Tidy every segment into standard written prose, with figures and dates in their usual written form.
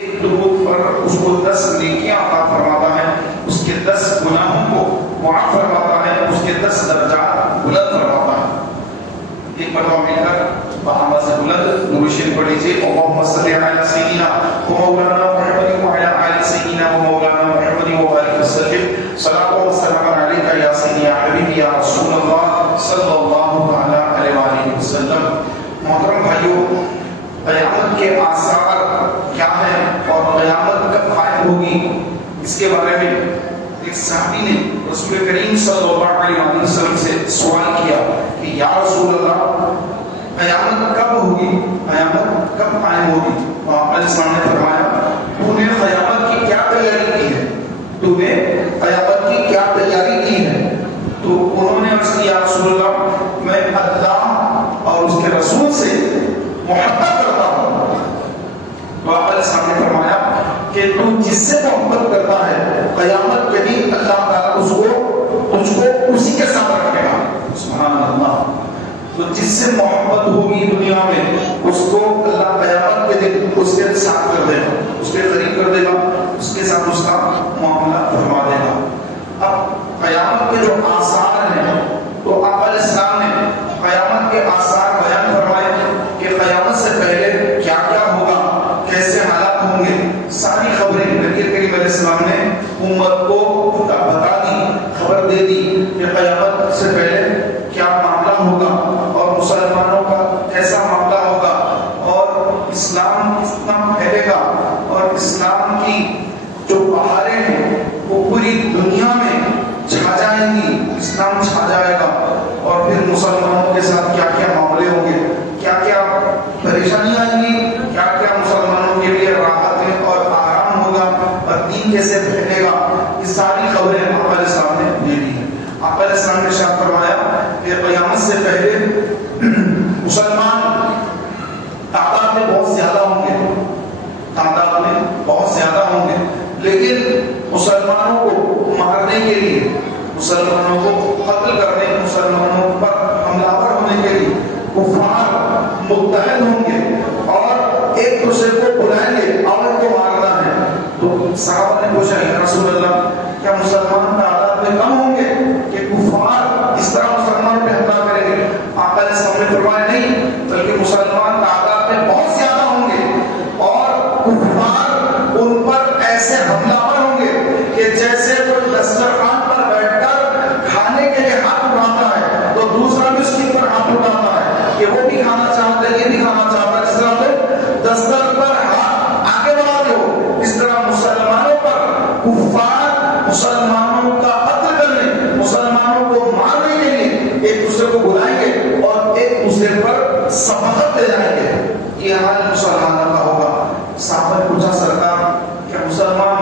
درود پر اس کو 10 نیکیاں عطا فرماتا ہے، اس کے 10 گناہوں کو معاف فرماتا ہے، اس کے 10 درجات بلند فرماتا ہے۔ ایک مرتبہ مل کر بآواز بلند نور شریف پڑھ لیجیے، اللہم صلی علی سیدنا و مولانا محمد وعلی آل سیدنا و مولانا محمد وبارک وسلم، صلاۃ و سلام علیک یا سیدی یا حبیبی یا رسول اللہ صلی اللہ علیہ وآلہ وسلم۔ محترم بھائیو، قیامت کے آثار کیا ہیں اور قیامت کب قائم ہوگی، اس کے بارے میں ایک صحابی نے رسول کریم صلی اللہ علیہ وسلم سے سوال کیا کہ یا رسول اللہ، قیامت کب ہوگی، قیامت کب قائم ہوگی؟ تو آپ علیہ السلام نے فرمایا، تو نے قیامت کی کیا تیاری کی ہے، تو نے قیامت کی کیا تیاری کی ہے؟ تو انہوں نے عرض کیا، یا رسول اللہ، میں اللہ اور اس کے رسول سے محبت کرتا ہوں۔ تو آپ علیہ السلام نے فرمایا کہ تو جس سے محبت کرتا ہے، قیامت کے دن اللہ تعالیٰ تجھ کو اسی کے ساتھ رکھے گا۔ سبحان اللہ۔ تو جس سے محبت ہوگی دنیا میں، اس کو اللہ قیامت کے دن اس کے ساتھ کر دے گا، اس کے قریب کر دے گا، اس کے ساتھ اس کا معاملہ فرما دے گا۔ اب قیامت کے جو آثار ہیں، تو آپ علیہ السلام نے قیامت کے آثار بیان فرمائے کہ قیامت سے پہلے کیا کیا ہوگا، کیسے حالات ہوں گے، ساری خبریں نبی کریم علیہ السلام نے امت کو بتا دی، خبر دے دی کہ قیامت سے پہلے کیا معاملہ ہوگا اور مسلمانوں کا کیسا معاملہ ہوگا، اور اسلام کتنا پھیلے گا، اور اسلام کی جو بہاریں ہیں وہ پوری دنیا میں چھا جائیں گی، اسلام چھا جائے گا، اور پھر مسلمانوں کے ساتھ کیا کیا معاملے ہوں گے، کیا کیا پریشانیاں آئیں گی، کیا کیا مسلمانوں کے لیے راحتیں اور آرام ہوگا، اور دین کیسے پھیلے گا، یہ ساری خبریں آپ علیہ السلام نے دے دی ہیں۔ آپ علیہ السلام نے ارشاد فرمایا کہ قیامت سے پہلے مسلمان تعداد میں بہت زیادہ ہوں گے، تعداد میں بہت زیادہ ہوں گے، لیکن مسلمانوں کو مارنے کے لیے، مسلمانوں کو قتل کرنے، مسلمانوں پر حملہ ور ہونے کے لیے کفار متحد ہوں گے اور ایک دوسرے کو بلائیں گے اور ان کو مارنا ہے۔ تو صحابہ نے پوچھا، یا رسول اللہ، کیا مسلمان تعداد میں کم ہوں گے کہ کفار اس طرح مسلمان پہ حملہ کریں گے؟ آپ علیہ السلام نے فرمایا نہیں، بلکہ مسلمان تعداد میں بہت زیادہ ہوں گے اور کفار ان پر ایسے حملہ ور ہوں گے کہ جیسے کوئی دسترخوان پر بیٹھ کر کھانے کے لیے ہاتھ اٹھاتا ہے تو دوسرا بھی اس کے اوپر ہاتھ اٹھاتا ہے کہ وہ بھی کھانا چاہتا ہے، یہ بھی کھانا چاہتا ہے، جس طرح سے دستر پر ہاتھ آگے بڑھاتے ہو، اس طرح مسلمانوں پر کفار مسلمانوں کا قتل کرنے، مسلمانوں کو مارنے کے لیے ایک دوسرے کو بلائیں گے اور ایک دوسرے پر سبقت دے جائیں گے۔ یہ حال مسلمانوں کا ہوگا۔ صحابہ نے پوچھا، سرکار، کیا مسلمان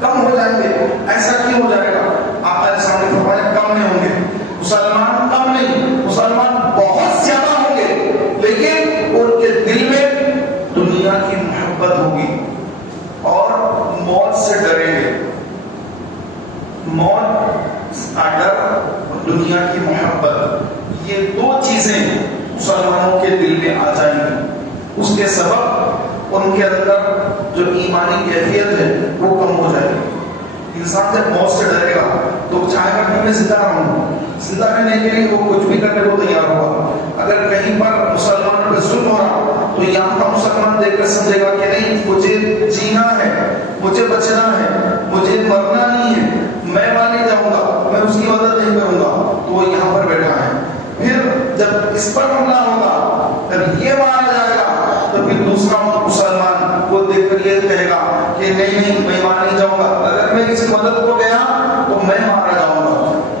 کم ہو جائیں گے؟ ایسا کیوں ہو جائے گا؟ آپ علیہ السلام نے فرمایا، کم نہیں ہوں گے، مسلمان کم نہیں، مسلمان بہت زیادہ ہوں گے، لیکن ان کے دل میں دنیا کی محبت ہوگی اور موت سے ڈریں گے۔ موت کا ڈر اور دنیا کی محبت، یہ دو چیزیں مسلمانوں کے دل میں آ جائیں گی، اس کے سبب ان کے اندر جو ایمانی کیفیت ہے وہ کم ہو جائے گی۔ انسان جب موت سے ڈرے گا تو چاہے گا کہ میں زندہ رہوں، زندہ رہنے کے لیے وہ کچھ بھی کرنے کو تیار ہوگا۔ اگر کہیں پر مسلمانوں پہ ظلم ہو رہا تو یہاں کا مسلمان دیکھ کر سمجھے گا کہ نہیں، مجھے جینا ہے، مجھے بچنا ہے، مجھے مرنا نہیں ہے، میں مانے جاؤں گا، میں اس کی مدد نہیں کروں گا، تو وہ یہاں پر بیٹھا ہے۔ پھر جب اس پر حملہ ہوگا، جب یہ مارا جائے گا، تو پھر دوسرا مسلمان کو دیکھ کر یہ کہے گا کہ نہیں، میں مان نہیں جاؤں گا، اگر میں کسی مدد کو گیا تو میں مارا جاؤں گا۔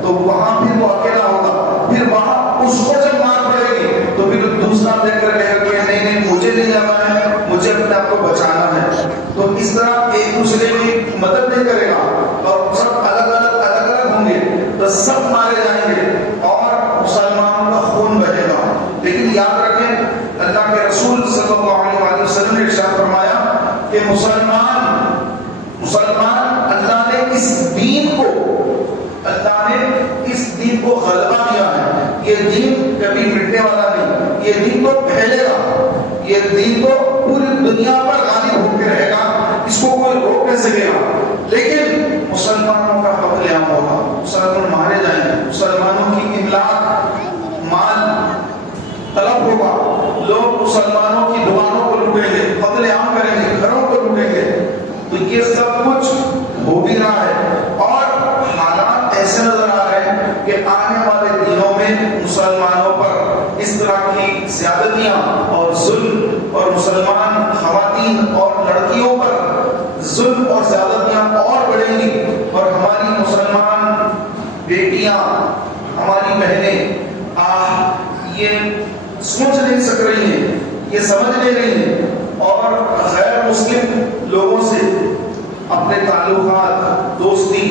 تو وہاں پھر وہ اکیلا ہوگا، پھر وہاں اس کو جب مار پڑے گی تو پھر دوسرا دیکھ کر کہے گا کہ نہیں، مجھے نہیں جانا ہے، مجھے اپنے آپ کو بچانا ہے۔ تو اس طرح ایک دوسرے کی مدد نہیں کرے گا اور سب الگ الگ ہوں گے تو سب مارے جائیں گے اور مسلمانوں کا خون بہے گا۔ لیکن یاد رکھیں، اللہ کے رسول صلی اللہ علیہ وسلم نے ارشاد فرمایا کہ مسلمان اللہ نے اس دین کو غلبہ دیا ہے۔ یہ دین کبھی مٹنے والا نہیں، یہ دین تو پھیلے گا، یہ دین تو پوری دنیا پر غالب ہو کے رہے گا۔ اور لڑکیوں پر ظلم اور زیادتیاں اور بڑھیں گی، اور ہماری مسلمان بیٹیاں، ہماری بہنیں یہ سوچ نہیں سک رہی ہیں، یہ سمجھ نہیں رہی ہیں، اور غیر مسلم لوگوں سے اپنے تعلقات، دوستی،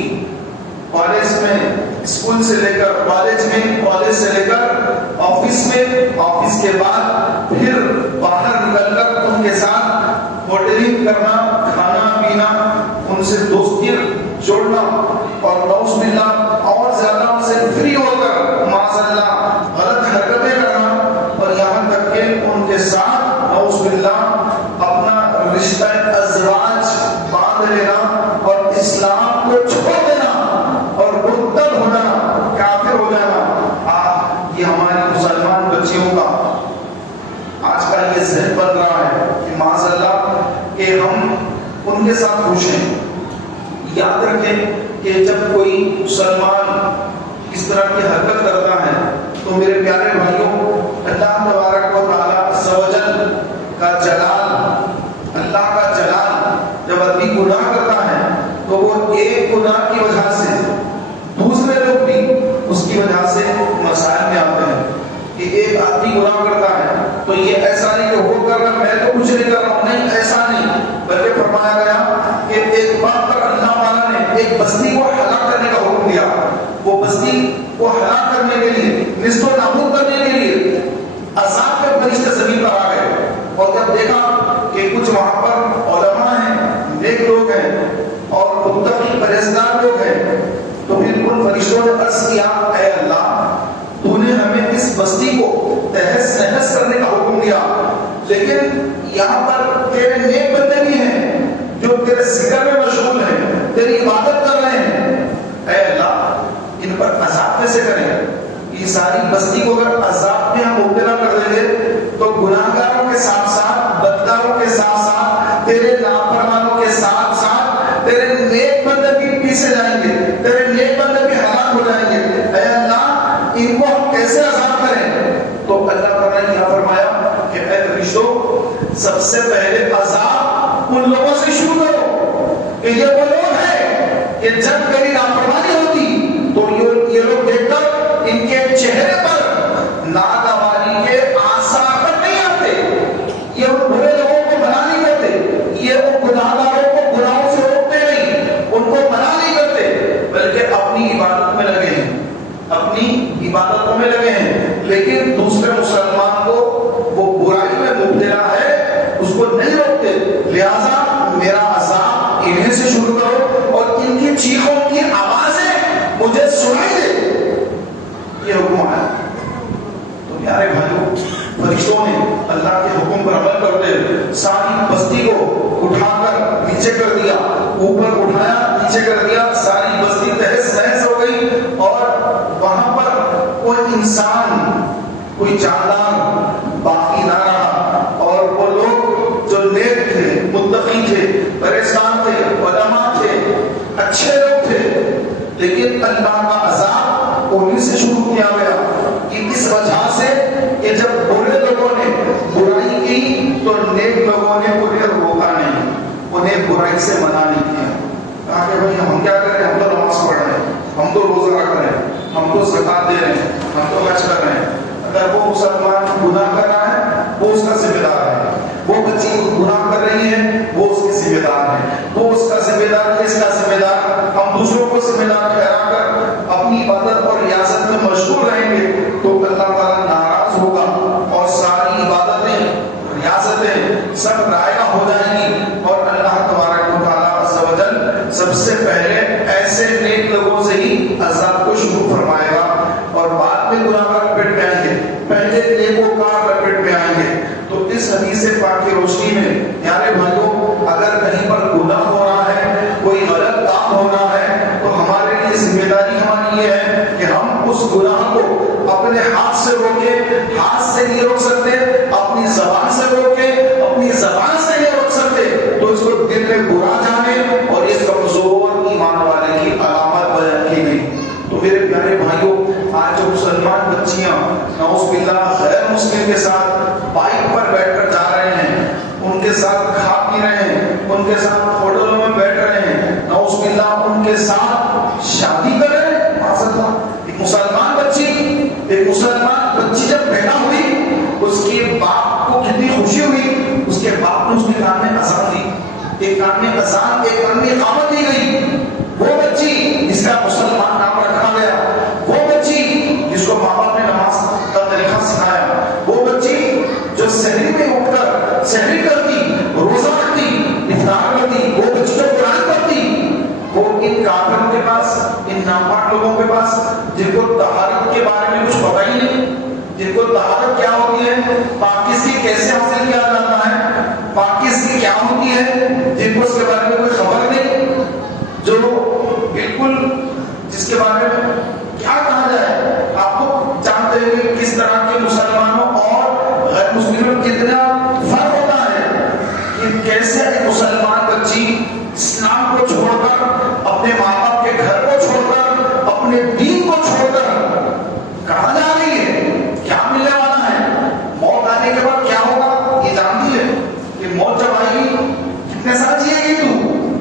کالج میں، اسکول سے لے کر کالج میں، کالج سے لے کر آفس میں، آفس کے بعد پھر باہر نکل کر ان کے ساتھ ہوٹلنگ کرنا، کھانا پینا، ان سے دوستی جوڑنا، اور نعوذ باللہ اور زیادہ ان سے فری ہو کر معاذ اللہ غلط حرکتیں کرنا، اور یہاں تک کہ ان کے ساتھ نعوذ باللہ اپنا رشتہ ازواج باندھ لینا اور اسلام کو چھوڑ دینا اور مرتد ہونا، کافر ہو جانا، یہ ہماری مسلمان بچیوں کا آج کل یہ ذہن بن رہا ہے کہ معاذ اللہ کہ ہم ان کے ساتھ خوش ہیں۔ یاد رکھیں کہ جب کوئی مسلمان اس طرح کی حرکت کرتا ہے تو میرے پیارے بھائیوں، اللہ تبارک و تعالیٰ عز و جل کا جلال، اللہ کا جلال جب آدمی گناہ کرتا ہے تو وہ ایک گناہ کی وجہ سے دوسرے لوگ بھی اس کی وجہ سے مسائل میں آتے ہیں کہ ایک آدمی گناہ کرتا ہے تو یہ ایسا نہیں کہ وہ کر رہا میں تو کچھ نہیں کر رہا ہوں، نہیں، ایسا نہیں، بلکہ فرمایا گیا کہ ایک بات پر اللہ تعالیٰ نے ایک بستی کو ہلاک کرنے کا حکم دیا، وہ بستی کو ہلاک کرنے کے لیے، نصف و نابود کرنے کے لیے عذاب کے فرشتے زمین پر آ گئے، اور جب دیکھا کہ کچھ وہاں پر علماء ہیں، نیک لوگ ہیں اور متقی پرہیزگار لوگ ہیں، تو پھر ان فرشتوں نے عرض کیا، اے اللہ، تو نے ہمیں اس بستی کو تہس نہس کرنے کا حکم دیا، لیکن یہاں پر تیرے نیک بندے بھی ہیں جو تیرے ذکر میں مشغول ہیں، تیری عبادت کر رہے ہیں، اے اللہ ان پر عذاب کیسے کریں؟ یہ ساری بستی کو اگر عذاب میں ہم مبتلا کر دیں گے تو گناہگاروں کے ساتھ ساتھ، بدکاروں کے ساتھ ساتھ، تیرے نافرمانوں کے ساتھ ساتھ تیرے نیک بندے بھی پیچھے جائیں گے، تیرے نیک بندے بھی ہلاک ہو جائیں گے، اے اللہ ان کو ہم کیسے عذاب کریں؟ تو اللہ تعالیٰ نے کیا فرمایا کہ اے فرشتوں، سب سے پہلے عذاب ان لوگوں سے شروع کرو کہ یہ وہ لوگ ہیں کہ جب میری نافرمانی ہوتی تو یہ لوگ دیکھ کر ان کے چہرے پر ناگواری کے آثار نہیں آتے، یہ ان برے لوگوں کو منع نہیں کرتے، یہ ان گناہگاروں کو گناہوں سے روکتے نہیں، ان کو منع نہیں کرتے، بلکہ اپنی عبادت میں لگے ہیں، اپنی عبادتوں میں لگے ہیں، لیکن دوسرے مسلمان کو وہ برائی میں مبتلا ہے اس کو نہیں روکتے، لہذا میرا عذاب انہیں سے شروع کرو اور ان کی چیخوں کی آوازیں مجھے سنائی دے، یہ حکم ہے۔ تو پیارے بھائیوں، فرشتوں نے اللہ کے حکم پر عمل کرتے ہوئے ساری بستی کو اٹھا کر نیچے کر دیا، اوپر اٹھایا نیچے کر دیا، ساری بستی تہس نہس ہو گئی، اور وہاں پر کوئی انسان، کوئی جاندار باقی نہ رہا، اور وہ لوگ جو نیک تھے، متقی تھے، پریشان تھے، علماء تھے، اچھے لوگ تھے، لیکن اللہ کا عذاب انہیں سے شروع کیا گیا کہ اس وجہ سے کہ جب برے لوگوں نے برائی کی تو نیک لوگوں نے انہیں روکا نہیں، انہیں برائی سے منع نہیں کیا، کہا کہ بھائی ہم کیا کریں، ہم تو نماز پڑھ رہے ہیں، ہم تو روزہ رکھ رہے ہیں، ہم تو زکات دے رہے ہیں، ہم تو حج کر رہے ہیں، اگر وہ مسلمان گناہ کر رہا ہے وہ اس کا ذمہ دار ہے، وہ بچی گناہ کر رہی ہے وہ اس کی ذمہ دار ہے، وہ اس کا ذمہ دار، اس کا ذمہ دار، ہم دوسروں کو ذمہ دار ٹھہرا کر اپنی عبادت اور ریاست میں مشغول رہیں گے تو اللہ تعالیٰ ناراض ہوگا اور ساری عبادتیں، ریاستیں سب رائگاں ہو جائیں گی، اور اللہ تبارک و تعالیٰ عز و جل سب سے پہلے ایسے نیک لوگوں سے ہی عذاب کو شروع فرمائے گا، اور بعد میں گناہگار لپٹ میں آئیں گے، پہلے نیکوکار لپٹ میں آئیں گے۔ تو اس حدیث پاک کی روشنی میں پیارے بھائیوں، اگر کہیں پر گناہ ہو رہا ہے، کوئی غلط کام ہو رہا ہے، تو ہمارے لیے ذمہ داری ہماری یہ ہے کہ ہم اس گناہ کو اپنے ہاتھ سے روکیں، ہاتھ سے نہیں روک سکتے، اپنی زبان سے روکیں، اپنی زبان سے نہیں روک سکتے، تو اس کو دل میں برا جانے اور اس کمزور ایمان ان کے ساتھ ہوٹلوں میں بیٹھ رہے ہیں، نعوذ باللہ ان کے ساتھ شادی کر رہے ہیں، معاذ اللہ۔ ایک مسلمان بچی جب پیدا ہوئی، اس کے باپ کو کتنی خوشی ہوئی، اس کے باپ نے اس کے کان میں اذان دی، ایک کان میں اذان، ایک کان میں اقامت دی گئی۔ وہ بچی جس کا مسلمان نام رکھا گیا، وہ بچی جس کو ماں باپ نے نماز کا طریقہ سکھایا، وہ بچی جو سحری میں اٹھ کر سحری کرتی، روزہ رکھتی، افطار کرتی، وہ بچی جو قرآن پڑھتی، وہ ان کافروں کے پاس، ان ناپاک لوگوں کے پاس جن کو طہارت کے بارے میں کچھ پتہ ہی نہیں، جن کو طہارت کیا ہوتی ہے، پاکیزگی کیسے حاصل کیا جاتا ہے، پاکیزگی کیا ہوتی ہے، جن کو اس کے بارے میں کوئی خبر نہیں، جو بالکل جس کے بارے میں کیا کہا جائے، آپ کو جانتے ہیں کہ کس طرح کے مسلمانوں اور غیر مسلموں میں کتنا فرق ہوتا ہے، کہ کیسے ایک مسلمان بچی اسلام کو چھوڑ کر، اپنے ماں باپ کے گھر کو چھوڑ کر، اپنے دین کو چھوڑ کر کہاں جا رہی ہے، کیا ملنے والا ہے، موت آنے کے بعد کیا ہوگا یہ جانتی ہے کہ موت جب آئے گی کتنے سال جیے گی تو،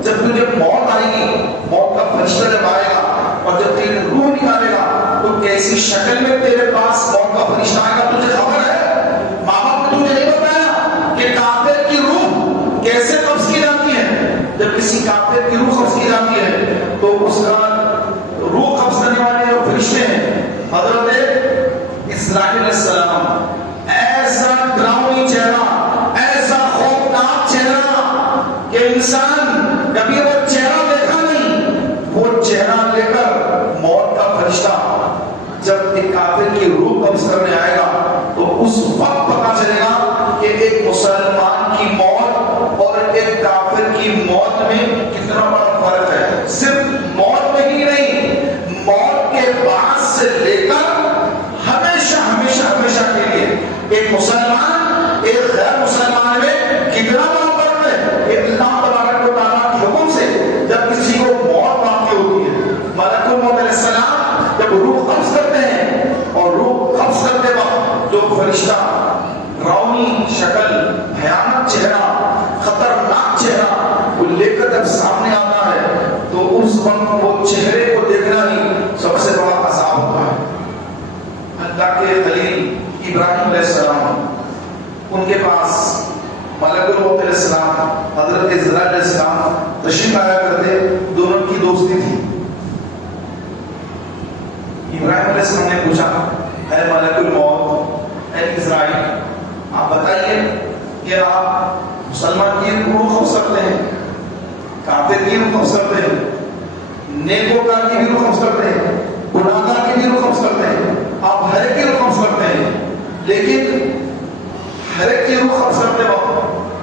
جب تجھے موت آئے گی، موت کا فرشتہ جب آئے گا اور جب تیری روح نکالے گا تو کیسی شکل میں تیرے پاس موت کا فرشتہ آئے گا تجھے خبر ہے؟ ماں باپ نے تجھے نہیں بتایا کہ کافر کی روح کیسے قبض کی جاتی ہے؟ جب کسی کافر کی روح قبض کی جاتی ہے تو اس کا روح قبض کرنے والے جو فرشتے ہیں، حضرت اسرائیل علیہ السلام، ایسا ڈراؤنی چہرہ، ایسا خوفناک چہرہ کہ انسان کبھی وہ چہرہ دیکھا نہیں، وہ چہرہ لے کر موت کا فرشتہ جب ایک کافر کی روح قبض کرنے آئے گا تو اس وقت پتا چلے گا کہ ایک مسلمان کی موت اور ایک کافر کی موت میں کتنا بڑا فرق ہے۔ صرف موت میں ہی نہیں، موت کے بعد سے لے کر ہمیشہ ہمیشہ ہمیشہ کے لیے ایک مسلمان ایک غیر مسلمان میں کتنا بڑا فرق ہے کہ اللہ تبارک و تعالیٰ کے حکم سے جب کسی کو موت واقع ہوتی ہے، ملک الموت علیہ السلام جب روح قبض کرتے ہیں اور روح قبض کرتے وقت جو فرشتہ روانی شکل، بھیانک چہرہ، خطرناک چہرہ وہ لے کر جب سامنے آتا ہے تو اس وقت وہ چہرے کو دیکھنا ہی سب سے بڑا عذاب ہوتا ہے۔ اللہ کے خلیل ابراہیم علیہ السلام، ان کے پاس ملک الموت علیہ السلام، حضرت اسرائیل علیہ السلام تشریف آیا کرتے، دونوں کی دوستی تھی۔ ابراہیم علیہ السلام نے پوچھا، اے ملک الموت، اے اسرائیل، آپ بتائیے کہ آپ مسلمان کی روح قبض کرتے ہیں، کافر کی روح قبض کرتے ہیں، نیکوکار کی بھی روح قبض کرتے ہیں، گناہگار کی بھی روح قبض کرتے ہیں، آپ ہر ایک کی روح قبض کرتے ہیں، لیکن ہر ایک کی روح قبض کرتے وقت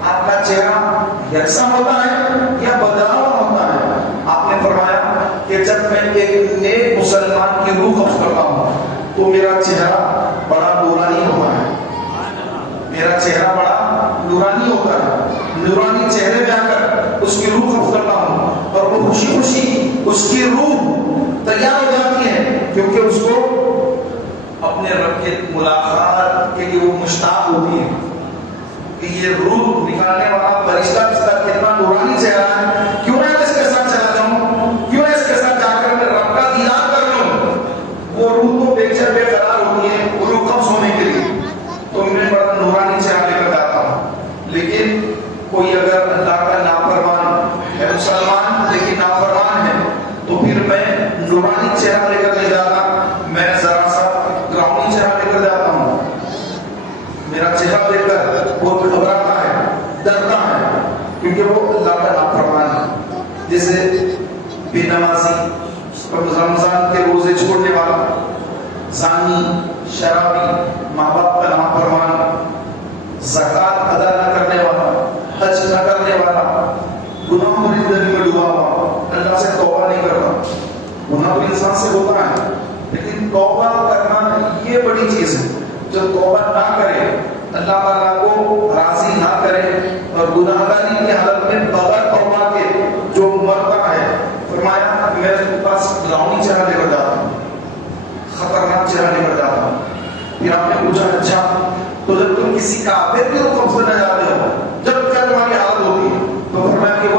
آپ کا چہرہ یکساں ہوتا ہے یا بدلا ہوا ہوتا ہے؟ آپ نے فرمایا کہ جب میں ایک نیک مسلمان کی روح قبض کرتا ہوں تو میرا چہرہ بڑا نورانی ہوتا ہے، میرا چہرہ بڑا نورانی ہوتا ہے، نورانی چہرے میں آ کر اس کی روح قبض کرتا ہوں اور وہ خوشی خوشی اس کی روح تیار ہو جاتی ہے، کیونکہ اس کو اپنے رب کے ملاقات کے لیے وہ مشتاق ہوتی ہے کہ یہ روح نکالنے والا فرشتہ اس کا کتنا نورانی چہرہ ہے، کیوں نہ اس کے ساتھ چلا جاؤں، کیوں نہ اس کے ساتھ جا کر میں رب کا دیدار کر لوں۔ وہ روح تو بے چین بے قرار ہوتی ہے وہ روح قبض ہونے کے لیے، تو میں بڑا نورانی چہرہ لے کر جاتا ہوں۔ لیکن کوئی اگر اللہ کا نافرمان ہے، مسلمان لیکن نافرمان ہے، تو پھر میں نورانی چہرہ لے کر نہیں جاتا، میں ذرا سا گراؤنی چہرہ لے کر جاتا ہوں۔ میرا چہرہ دیکھ کر وہ گھبراتا ہے، ڈرتا ہے، کیونکہ وہ اللہ کا نافرمان ہے۔ جیسے بے نمازی، رمضان کے روزے چھوڑنے والا، زانی، شرابی، ماں باپ کا نافرمان، زکات ادا نہ کرنے والا، حج نہ کرنے والا، گناہوں میں زندگی میں ڈوبا ہوا، اللہ سے توبہ نہیں کرتا۔ گناہ تو انسان سے ہوتا ہے، لیکن توبہ کرنا یہ بڑی چیز ہے۔ جو توبہ نہ کرے، اللہ تعالیٰ کو راضی نہ کرے اور گناہگاری کی حالت میں بغیر توبہ کے جو مرتا ہے، فرمایا میں اس کے پاس ڈراؤنی چہرہ لے کر جاتا ہوں، خطرناک چہرہ لے کر جاتا ہوں۔ پھر آپ نے پوچھا اچھا تو جب تم کسی کافر کی روح قبض کرنے جاتے ہو، جب کیا تمہاری حالت ہوتی ہے؟ تو فرمایا کہ وہ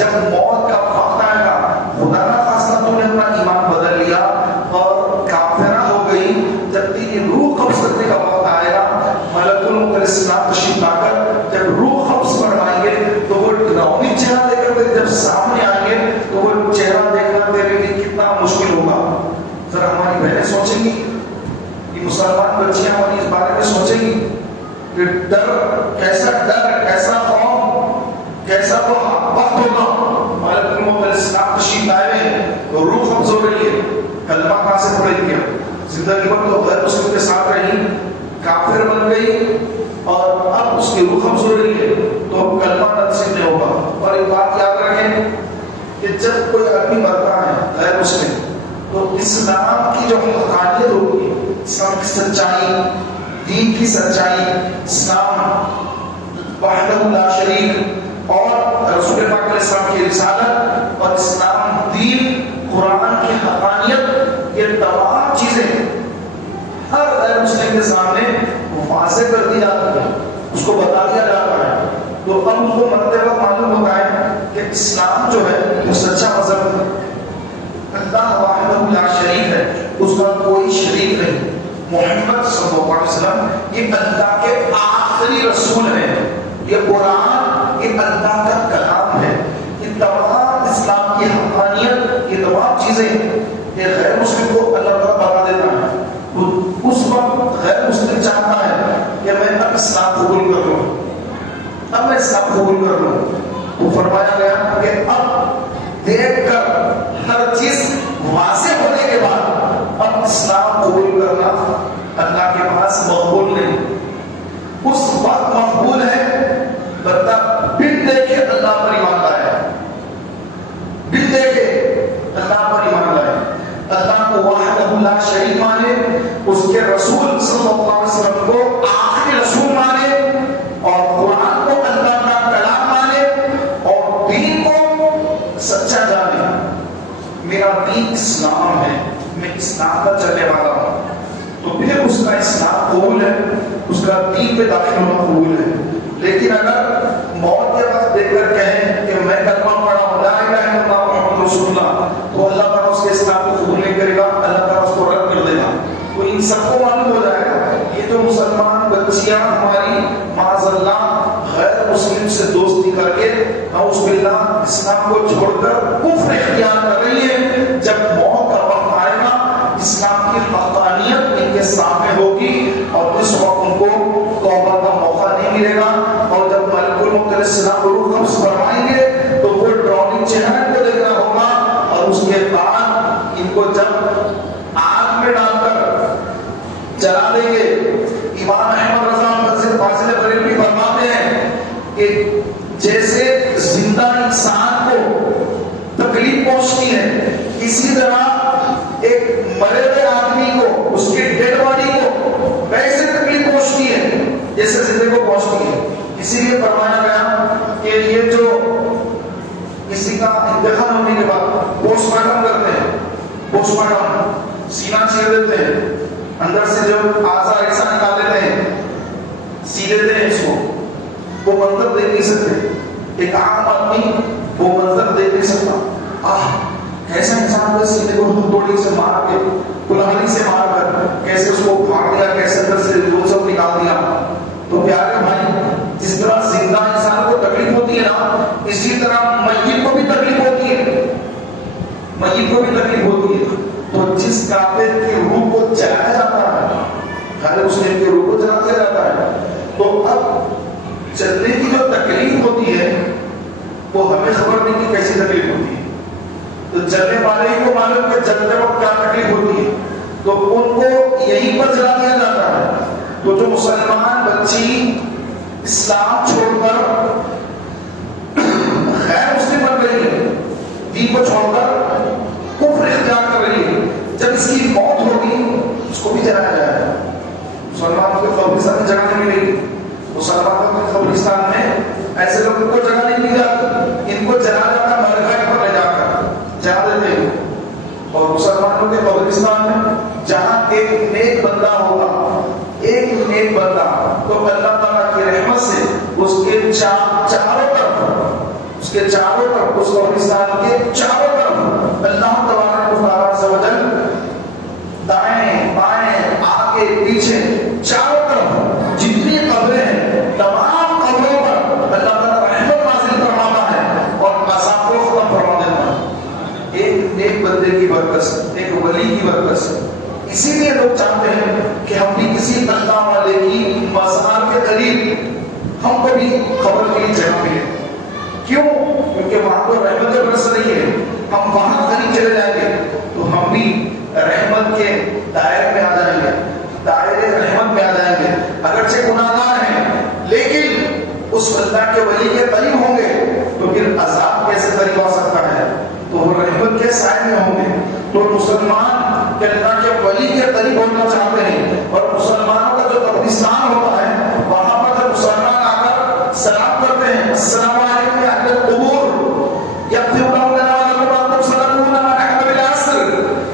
جب موت کا وقت آئے گا، خدا نہ خاصہ تو نے اپنا ایمان بدل لیا اور کافرہ ہو گئی، جب تیری روح قبض کرنے کا وقت آئے گا، ملک الموت علیہ السلام تشریف لا کر جب روح قبض فرمائیں گے تو وہ ڈراؤنی چہرہ دے کر جب سامنے آئیں گے تو وہ چہرہ دیکھنا تیرے لیے کتنا مشکل ہوگا. ذرا ہماری بہنیں سوچیں گی، یہ مسلمان بچیاں ہماری اس بارے میں سوچیں گی کہ ڈر کیسا خوف، کیسا تو وقت ہوگا. ملک الموت علیہ السلام تشریف لائے ہیں تو روح قبض ہو رہی ہے، کلمہ کہاں سے پڑھیں گے؟ زندگی بھر تو غیر مسلم کے ساتھ رہی، کافر بن گئی اور اب اس کی روح قبض ہو رہی ہے تو کلمہ نصیب نہیں ہوگا. اور ایک بات یاد رکھیں کہ جب کوئی آدمی مرتا ہے غیر مسلم تو اسلام کی جو حقانیت ہوگی، اسلام کی سچائی، دین کی سچائی، اسلام وحدہ لا شریک اور رسول پاک علیہ السلام کی رسالت اور اسلام دین، قرآن کی حقانیت، یہ تمام چیزیں ہر غیر مسلم کے سامنے واضح کر دی جاتی ہے، اس کو بتا دیا جاتا ہے. تو اب ان کو مرتے وقت معلوم ہوتا ہے کہ اسلام جو ہے وہ سچا مذہب ہے، اللہ واحدہ لا شریک ہے، اس کا کوئی شریک نہیں. محمد صلی اللہ علیہ وسلم یہ اللہ کے آخری رسول ہیں، یہ قرآن یہ اللہ کا کلام ہے. یہ تمام اسلام کی حقانیت، یہ تمام چیزیں یہ غیر مسلم کو اللہ تعالیٰ بتا دیتا ہے. اس وقت غیر مسلم چاہتا ہے کہ میں اب اسلام قبول کر لوں، اب میں اسلام قبول کر لوں. تو فرمایا گیا کہ اب دیکھ کر ہر چیز واضح ہونے کے بعد اب اسلام قبول کرنا اللہ کے پاس مقبول نہیں. اس وقت مقبول ہے بندہ بن دیکھے اللہ پر ایمان لائے، بن دیکھے اللہ پر ایمان لائے، اللہ کو وحدہ لا شریک مانے، اس کے رسول صلی اللہ علیہ وسلم کو آخری رسول مانے اور قرآن کو اللہ کا کلام مانے اور دین کو سچا جانے. میرا دین اسلام ہے، میں اسلام پر چلنے والا ہوں، تو پھر اس کا اسلام قبول ہے، اس کا دین پہ داخل ہونا قبول ہے. لیکن اگر موت کے وقت دیکھ کر کہیں کہ میں کلمہ پڑھا ہوں لا الہ الا اللہ محمد رسول اللہ، تو اللہ تعالیٰ اس کے اسلام کو قبول نہیں کرے گا، اللہ تعالیٰ اس کو رد کر دے گا. تو ان سب کو معلوم ہو جائے گا یہ جو مسلمان بچیاں ہماری معاذ اللہ غیر مسلم سے دوستی کر کے نعوذ باللہ اسلام کو چھوڑ کر کفر اختیار کر رہی ہے، جب موت کا وقت آئے گا اسلام کی حقانیت ان کے سامنے ہوگی اور اس وقت ان کو توبہ کا موقع نہیں ملے گا. اور جب ملک الموت علیہ السلام روح قبض فرمائیں گے تو وہ ڈراؤنگ چہرے کو دیکھنا ہوگا اور اس کے بعد ان کو جب آگ میں ڈال کر جلا دیں گے. امام احمد رضا فاضل بریلوی فرماتے ہیں کہ جیسے زندہ انسان کو تکلیف پہنچتی ہے، اسی طرح ایک مرے ہوئے آدمی کو، اس کی ڈیڈ باڈی کو ویسے تکلیف پہنچتی ہے جیسے زندے کو پہنچتی ہے. اسی لیے فرمایا گیا کہ یہ جو کسی کا انتقال ہونے کے بعد پوسٹ مارٹم کرتے ہیں، پوسٹ مارٹم سینہ چیر دیتے ہیں، اندر سے جو اعضاء ایسا نکال دیتے ہیں، سی دیتے ہیں اس کو، وہ منظر دیکھ نہیں سکتے. ایک عام آدمی وہ منظر دیکھ نہیں سکتا. کیسا انسان کے سینے کو ہتھوڑی سے مار کے، کلہاڑی سے مار کر کیسے اس کو پھاڑ دیا، کیسے اندر سے وہ سب نکال دیا. تو پیارے بھائی، جس طرح زندہ انسان کو تکلیف ہوتی ہے نا، اسی طرح میت کو بھی تکلیف ہوتی ہے، میت کو بھی تکلیف ہوتی ہے. تو جس کافر کی روح کو جلایا جاتا ہے، غیر مسلم کی روح کو جلا دیا جاتا ہے، تو اب چلنے کی جو تکلیف ہوتی ہے وہ ہمیں خبر نہیں کہ کیسی تکلیف ہوتی ہے. تو جلنے والے ہی کو معلوم کہ جلتے وقت کیا تکلیف ہوتی ہے، تو ان کو یہیں پر جلا دیا جاتا ہے. تو جو مسلمان بچی اسلام چھوڑ کر غیر مسلم بن رہی ہے، دین کو چھوڑ کر کفر اختیار کر رہی ہے، جب اس کی موت ہوگی اس کو بھی جلایا جائے گا. مسلمانوں کے قبرستان میں جگہ نہیں ملے گی. مسلمانوں کے قبرستان میں ایسے لوگوں کو جگہ نہیں مل جاتی، ان کو جلا جاتا ہے مرغائی پر لے جا کر جلا دیتے ہیں. اور مسلمانوں کے قبرستان میں جہاں ایک نیک بندہ ہوگا، ایک نیک بندہ، تو اللہ تعالیٰ کی رحمت سے اس کے 4 چاروں طرف اس قبرستان کے چاروں طرف اللہ تبارک و تعالی دائیں بائیں آگے پیچھے چاروں طرف جتنی قبریں ہیں تمام قبروں پر اللہ تعالیٰ رحمت نازل فرماتا ہے اور عذاب کو ختم فرما دیتا ہے، ایک بندے کی برکت سے، ایک ولی کی برکت سے۔ اسی لیے لوگ چاہتے ہیں کہ ہم بھی کسی اللہ والے کی مزار کے قریب ہم کو بھی خبر کے لیے جگہ ملے۔ کیوں؟ کیونکہ وہاں تو رحمت برس رہی ہے، ہم وہاں قریب چلے جائیں گے تو ہم بھی رحمت کے دائرے میں آ جائیں گے، دائرے رحمت میں آ جائیں گے۔ اگرچہ گناہگار ہیں لیکن اس اللہ کے ولی کے قریب ہوں گے تو پھر عذاب کیسے قریب آ سکتا ہے؟ تو وہ رحمت کے سائے میں ہوں گے۔ تو مسلمان کہ اللہ کے ولی کے قریب ہونا چاہتے ہیں، اور مسلمانوں کا جو قبرستان ہوتا ہے وہاں پر جب مسلمان آ کر سلام کرتے ہیں، السلام علیکم یا اہل القبور یغفر اللہ لنا ولکم وانتم سلامون ونحن بالعصر،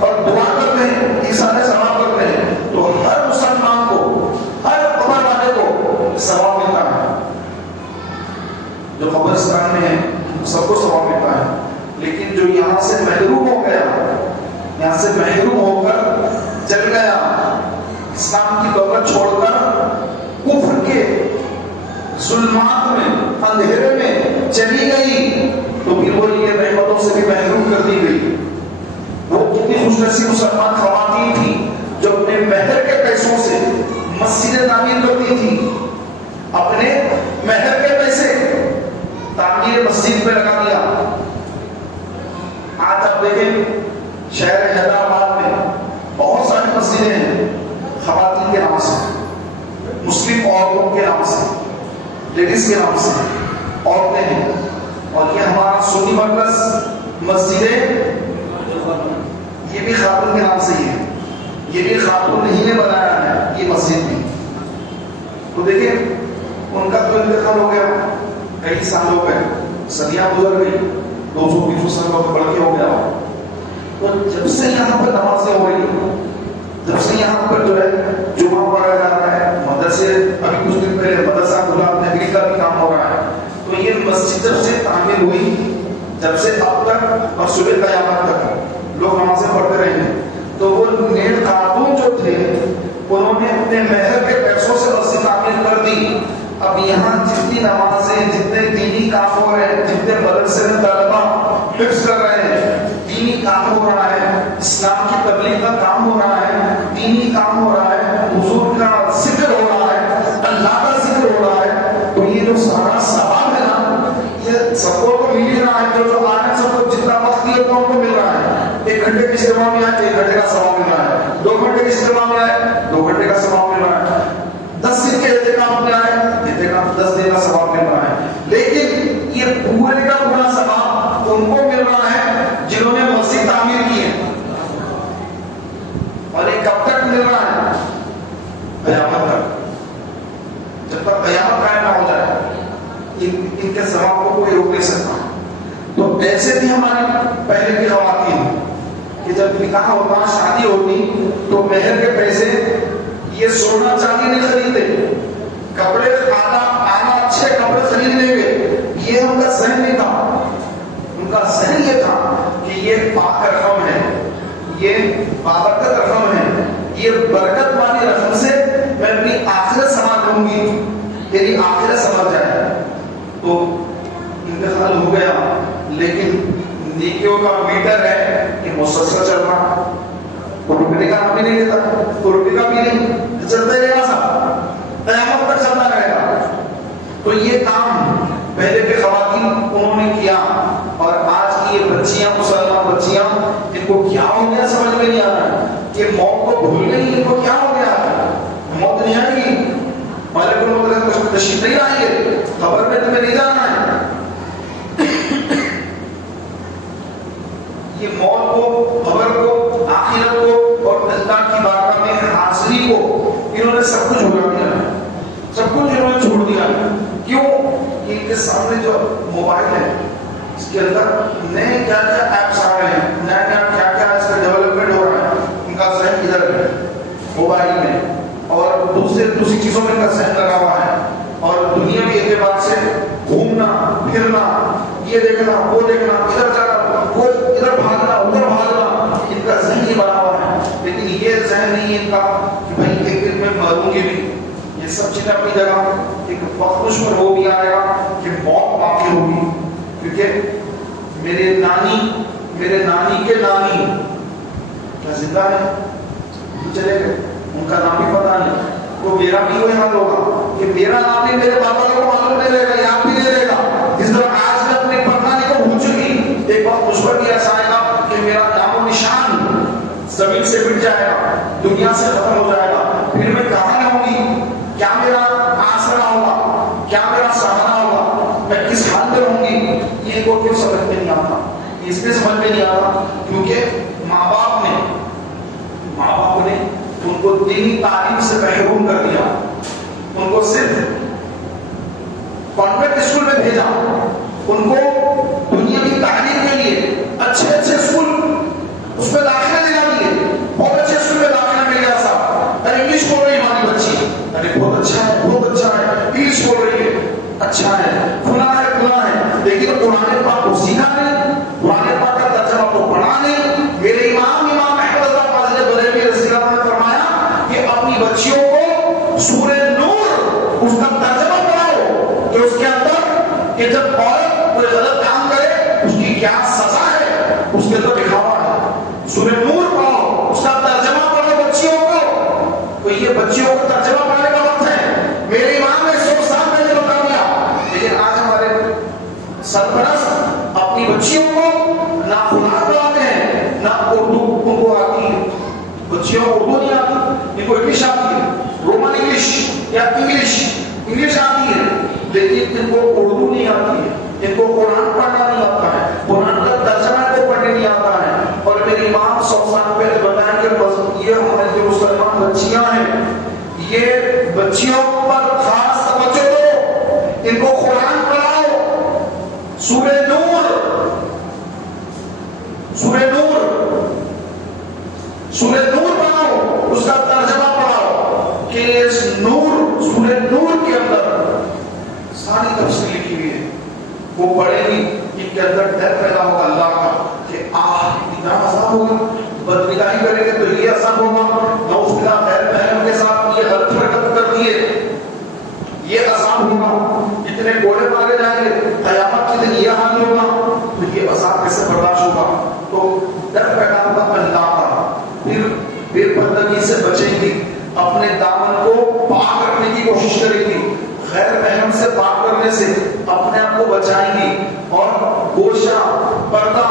اور دعا کرتے ہیں، ایسا ثواب کرتے ہیں، تو ہر مسلمان کو، ہر قبر والے کو ثواب ملتا ہے۔ جو قبرستان میں ہے سب کو ثواب ملتا ہے، لیکن جو یہاں سے محروم ہو گیا، یہاں سے محروم ہو کر چل گیا، اسلام کی دولت چھوڑ کر کفر کے ظلمات میں، اندھیرے میں چلی گئی، تو پھر وہ یہ رحمتوں سے بھی محروم کر دی گئی۔ وہ کتنی خوش نصیب مسلمان خواتین تھی جو اپنے مہر کے پیسوں سے مسجدیں تعمیر کرتی تھی، اپنے مہر کے پیسے تعمیر مسجد پہ لگا دیا۔ آج آپ دیکھیں شہر حیدرآباد میں بہت ساری مسجدیں ہیں خواتین کے نام سے، مسلم عورتوں کے نام سے، لیڈیز کے نام سے عورتیں ہیں، اور یہ ہمارا سنی مرکز مسجدیں یہ بھی خاتون کے نام سے ہی ہے، یہ بھی خاتون نہیں نے بنایا ہے یہ مسجد بھی۔ تو دیکھیں ان کا تو انتقال ہو گیا کئی سالوں پہ، صدیاں گزر گئی، 200-300 سال کا بڑھ کے ہو گیا۔ تو جب سے یہاں پر نمازیں ہو رہی، جب سے یہاں پر جو ہے جمعہ پڑھا جا رہا ہے، مدرسے ابھی کچھ دن پہلے مدرسہ کھلا، تحریک کا بھی کام ہو رہا ہے، تو یہ مسجد جب سے تعمیر ہوئی، جب سے اب تک اور صبح قیامت تک لوگ نمازیں پڑھتے رہے ہیں، تو وہ نیک خاتون جو تھے انہوں نے اپنے مہر کے پیسوں سے مسجد تعمیر کر دی۔ اب یہاں جتنی نمازیں، جتنے دینی کام ہو رہے ہیں، جتنے مدرسے میں طلبہ حفظ کر رہے ہیں، دینی کام ہو رہا ہے، اسلام کی تبلیغ کا کام ہو رہا ہے، دینی کام ہو رہا ہے، حضور کا ذکر ہو رہا ہے، اللہ کا ذکر ہو رہا ہے، تو یہ جو سارا ثواب ہے نا، یہ سب کو تو مل ہی رہا ہے۔ جو آ رہے ہیں سب کو جتنا وقت دیا تو ان کو مل رہا ہے۔ 1 گھنٹے کی اجتماع میں آئے 1 گھنٹے کا ثواب مل رہا ہے، 2 گھنٹے کی اجتماع میں آئے 2 گھنٹے کا ثواب مل رہا ہے، 10 دن کے اعتکاف میں آئے 10 دن کا ثواب مل رہا ہے۔ لیکن یہ پورے کا پورا ثواب ان کو مل رہا ہے جنہوں نے مسجد تعمیر کی ہے، اور یہ کب تک مل رہا ہے؟ قیامت تک، جب تک قیامت قائم نہ ہو جائے ان کے ثواب کو کوئی روک نہیں سکتا۔ تو ایسے بھی ہماری پہلے کی خواتین کہ جب نکاح ہوتا، شادی ہوتی، تو مہر کے پیسے یہ سونا چاندی نہیں خریدتے، کپڑے آنا اچھے کپڑے خرید لیں گے، یہ ان کا ذہن نہیں تھا۔ ان کا ذہن یہ تھا کہ یہ پاک رقم ہے، یہ بابرکت رقم ہے، یہ برکت والی رقم سے میں اپنی آخرت سنبھال لوں گی، تیری آخرت سنبھل جائے۔ تو انتقال ہو گیا، لیکن نیکیوں کا میٹر ہے کہ مسلسل چل رہا، رکنے کا نام بھی نہیں دیتا، تو رکے گا بھی نہیں، چلتا ہی رہے گا، سب قیامت تک چلتا رہے گا۔ تو یہ کام پہلے کے خواتین انہوں نے کیا، اور آج کی یہ بچیاں، مسلمان بچیاں، ان کو کیا ہو گیا سمجھ میں نہیں آ رہا، یہ موت کو بھول گئی، ان کو کیا ہو گیا، موت نہیں آئے گی، مالک الموت کچھ تشریف نہیں آئیں گے، خبر میں تمہیں نہیں جانا ہے۔ یہ موت کو، خبر کو، آخرت کو اور اللہ کی بارگاہ میں حاضری کو انہوں نے سب کچھ بھلا دیا ہے، سب کچھ انہوں نے چھوڑ دیا ہے۔ کیوں؟ ان کے سامنے جو موبائل ہے، اس کے اندر نئے کیا کیا ایپس آ رہے ہیں، نیا نیا کیا کیا اس کا ڈیولپمنٹ ہو رہا ہے، ان کا ذہن ادھر ہے موبائل میں، اور دوسری چیزوں میں ان کا ذہن لگا ہوا ہے، اور دنیا کے اعتبار سے گھومنا پھرنا یہ دیکھنا وہ دیکھنا، ادھر جانا وہ ادھر بھاگنا ادھر بھاگنا، ان کا ذہن ہی بنا ہوا ہے. لیکن یہ ذہن نہیں ان کا کہ بھائی ایک دن میں مروں گی بھی. یہ سب چیزیں اپنی جگہ، ایک وقت اس پر وہ بھی آئے گا کہ موت باقی ہوگی. کیونکہ میرے نانی کے نانی کیا زندہ ہے؟ چلے گئے، ان کا نام بھی پتا نہیں. تو میرا بھی وہی حال ہوگا کہ میرا نام بھی میرے بابا کو معلوم نہیں رہے گا، یاد بھی نہیں رہے گا. جس طرح آج میں اپنی پردانی کو بھول چکی، ایک وقت مجھ پر بھی ایسا آئے گا کہ میرا نام و نشان زمین سے مٹ جائے گا، دنیا سے ختم ہو جائے گا. پھر میں کہاں رہوں گی؟ کیا میرا آسرا ہوگا؟ کیا میرا سہارا ہوگا؟ میں کس حال میں رہوں گی؟ یہ کو کیوں سمجھ میں نہیں آتا؟ اس لیے سمجھ میں نہیں آتا کیونکہ ماں باپ نے ان کو دینی تعلیم سے محروم کر دیا. ان کو صرف کانوینٹ اسکول میں بھیجا، ان کو دنیاوی تعلیم کے لیے اچھے اسکول اس میں داخلہ دلا دیے. بہت اچھے اسکول میں داخلہ مل گیا صاحب، ارے انگلش بول رہی ہماری بچی، ارے بہت اچھا ہے انگلش بول رہی ہے، اچھا ہے فلاں ہے. لیکن قرآن پاک کو سیکھا نہیں، قرآن پاک کا ترجمہ کو پڑھا نہیں. میرے امام احمد رضا فاضل بریلوی رضی اللہ عنہ نے فرمایا کہ اپنی بچیوں کو سورہ نور اس کا ترجمہ پڑھاؤ کہ اس کے اندر کہ جب عورت کوئی غلط کام کرے اس کی کیا سزا ہے، اس کے اندر لکھا ہوا ہے. سورہ نور پڑھاؤ، اس کا ترجمہ پڑھو بچیوں کو. تو یہ بچیوں کو ترجمہ پڑھنے کا وقت ہے. میرے امام نے 100 سال پہلے بتا دیا. لیکن آج ہمارے سرپرست اپنی بچیوں کو نہ قرآن پڑھاتے ہیں نہ اردو ان کو آتی ہے. بچیوں کو اردو نہیں آتی، ان کو انگلش آتی ہے، رومن انگلش یا انگلش آتی ہے، لیکن ان کو اردو نہیں آتی ہے. ان کو قرآن پڑھنا نہیں آتا ہے، قرآن کا ترجمہ کو پڑھنے نہیں آتا ہے. اور میرے امام 100 سال پہلے بتائیں کہ یہ ہمارے جو مسلمان بچیاں ہیں، یہ بچیوں پر خاص توجہ دو، ان کو قرآن پڑھاؤ. سورہ نور پڑھاؤ، اس کا ترجمہ پڑھاؤ کہ اس سورہ نور کے اندر ساری تفسیر لکھی ہوئی ہے. وہ پڑھے گی، ان کے اندر ڈر پیدا ہوگا اللہ کا کہ اتنا عذاب ہوگا، بدنگاہی کریں گے تو یہ عذاب ہوگا، نعوذ باللہ غیر محرم کے ساتھ یہ غلط حرکت کر دیے یہ عذاب ہوگا، اتنے گوڑے مارے جائیں گے، قیامت کے دن یہ حال ہوگا، تو یہ عذاب کیسے برداشت ہوگا. تو ڈر پیدا ہوگا اللہ کا. پھر بے پردگی سے بچیں گی، اپنے دامن کو پاک رکھنے کی کوشش کریں گی، غیر محرم سے پاک کرنے سے اپنے آپ کو بچائیں گی. اور گوشہ پردہ